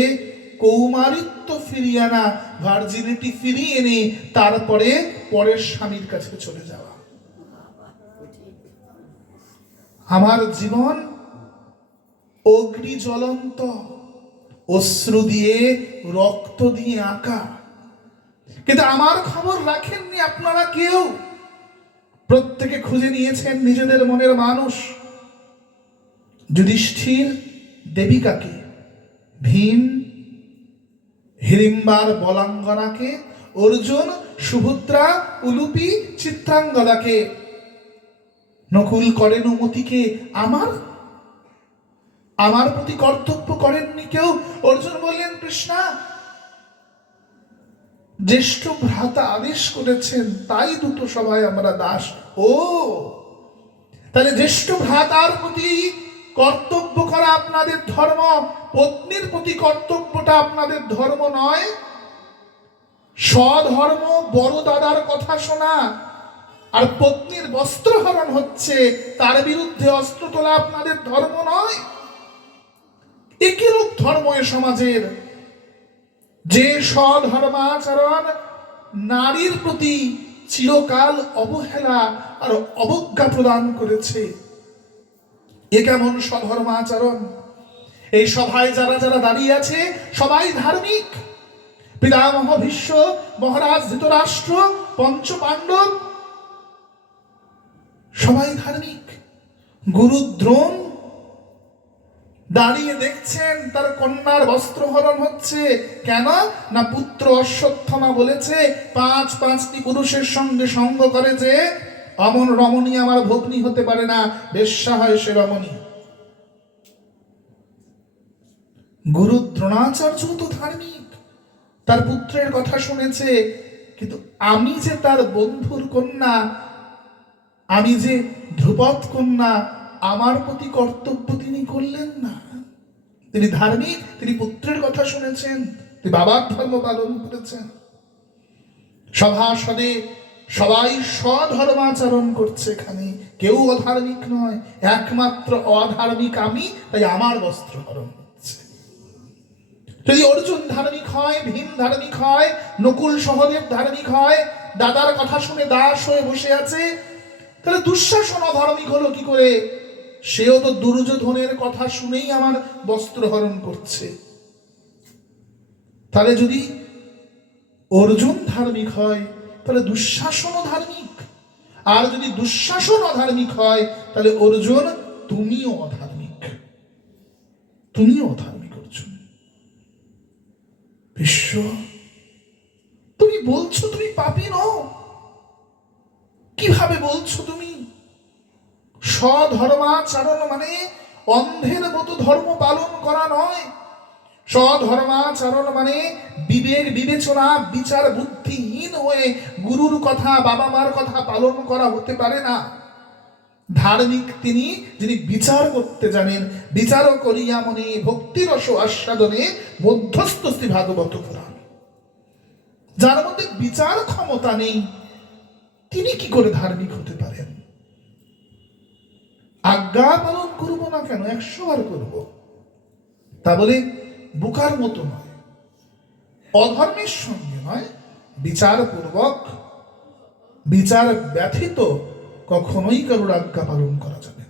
কৌমারিত্ব ফিরিয়ে আনা, ভার্জিনিটি ফিরিয়ে এনে তারপরে পরের স্বামীর কাছে চলে যাওয়া। আমার জীবন অগ্নি জ্বলন্ত, অশ্রু দিয়ে রক্ত দিয়ে আঁকা। কিন্তু আমার খবর রাখেননি আপনারা কেউ। প্রত্যেকে খুঁজে নিয়েছেন নিজেদের মনের মানুষ। যুধিষ্ঠির দেবিকাকে, ভীম হিড়িম্বার বলাঙ্গনাকে, অর্জুন সুভদ্রা উলুপি চিত্রাঙ্গদাকে, নকুল করেন মতিকে আমার প্রতি কর্তব্য করেননি কেউ। অর্জুন বললেন, কৃষ্ণা, জ্যেষ্ঠ ভ্রাতা আদেশ করেছেন তাই দুটো সভায় আমরা দাস। ও, তাহলে জ্যেষ্ঠ ভ্রাতার প্রতি কর্তব্য করা আপনাদের ধর্ম, পত্নীর প্রতি কর্তব্যটা আপনাদের ধর্ম নয়। স্বধর্ম বড় দাদার কথা শোনা আর পত্নীর বস্ত্র হরণ হচ্ছে, তার বিরুদ্ধে অস্ত্র তোলা আপনাদের ধর্ম নয়। একইরূপ ধর্ম এ সমাজের, যে সধর্মাচরণ নারীর প্রতি চিরকাল অবহেলা আর অবজ্ঞা প্রদান করেছে, এ কেমন সধর্মাচরণ? এই সভায় যারা যারা দাঁড়িয়ে আছে সবাই ধার্মিক। পিতামহ ভীষ্ম, মহারাজ ধৃতরাষ্ট্র, পঞ্চ পাণ্ডব সবাই ধার্মিক। গুরু দ্রোণ দাঁড়িয়ে দেখছেন তার কন্যার বস্ত্রহরণ হচ্ছে। কেন না পুত্র অশ্বত্থমা বলেছে, পাঁচটি পুরুষের সঙ্গে সঙ্গ করে যে অমন রমণী আমার ভগ্নী হতে পারে না, বেশ্যা হয় সে রমণী। গুরু দ্রোণাচার্য তো ধার্মিক, তার পুত্রের কথা শুনেছে, কিন্তু আমি যে তার বন্ধুর কন্যা, আমি যে ধ্রুপদ কন্যা, আমার প্রতি কর্তব্য তিনি করলেন না। তিনি ধার্মিক, তিনি পুত্রের কথা শুনেছেন, তিনি বাবার ধর্ম পালন করেছেন। সভাসদে সবাই স্বধর্মাচরণ করছে, এখানে কেউ অধার্মিক নয়, একমাত্র অধার্মিক আমি, তাই আমার বস্ত্র হরণ হচ্ছে। যদি অর্জুন ধার্মিক হয়, ভীম ধার্মিক হয়, নকুল সহদেব ধার্মিক হয়, দাদার কথা শুনে দাস হয়ে বসে আছে, তাহলে দুঃশাসন অধার্মিক হলো কি করে? সেও তো দুর্যোধনের কথা শুনেই আমার বস্ত্র হরণ করছে। তাহলে যদি অর্জুন ধার্মিক হয়, তাহলে দুঃশাসন ধার্মিক। আর যদি দুঃশাসন অধার্মিক হয়, তাহলে অর্জুন তুমিও অধার্মিক, তুমিও অধার্মিক অর্জুন। বিশ্ব, তুমি বলছো তুমি পাপী নও? কিভাবে বলছো তুমি? স্বধর্মাচরণ মানে অন্ধের মতো ধর্ম পালন করা নয়। স্বধর্মাচরণ মানে বিবেক বিবেচনা বিচার বুদ্ধিহীন হয়ে গুরুর কথা বাবা মার কথা পালন করা হতে পারে না। ধার্মিক তিনি যিনি বিচার করতে জানেন। বিচার করিয়া মনে ভক্তিরস আস্বাদনে মধ্যস্থ ভাগবত পুরাণ। যার মধ্যে বিচার ক্ষমতা নেই, তিনি কি করে ধার্মিক হতে পারেন? আজ্ঞা পালন করবো না কেন, 100 বার করবো, তা বলে বুকার মতো নয়, অধর্মের সঙ্গে নয়, বিচারপূর্বক, বিচার ব্যথিত কখনোই কারোর আজ্ঞা পালন করা যাবে না।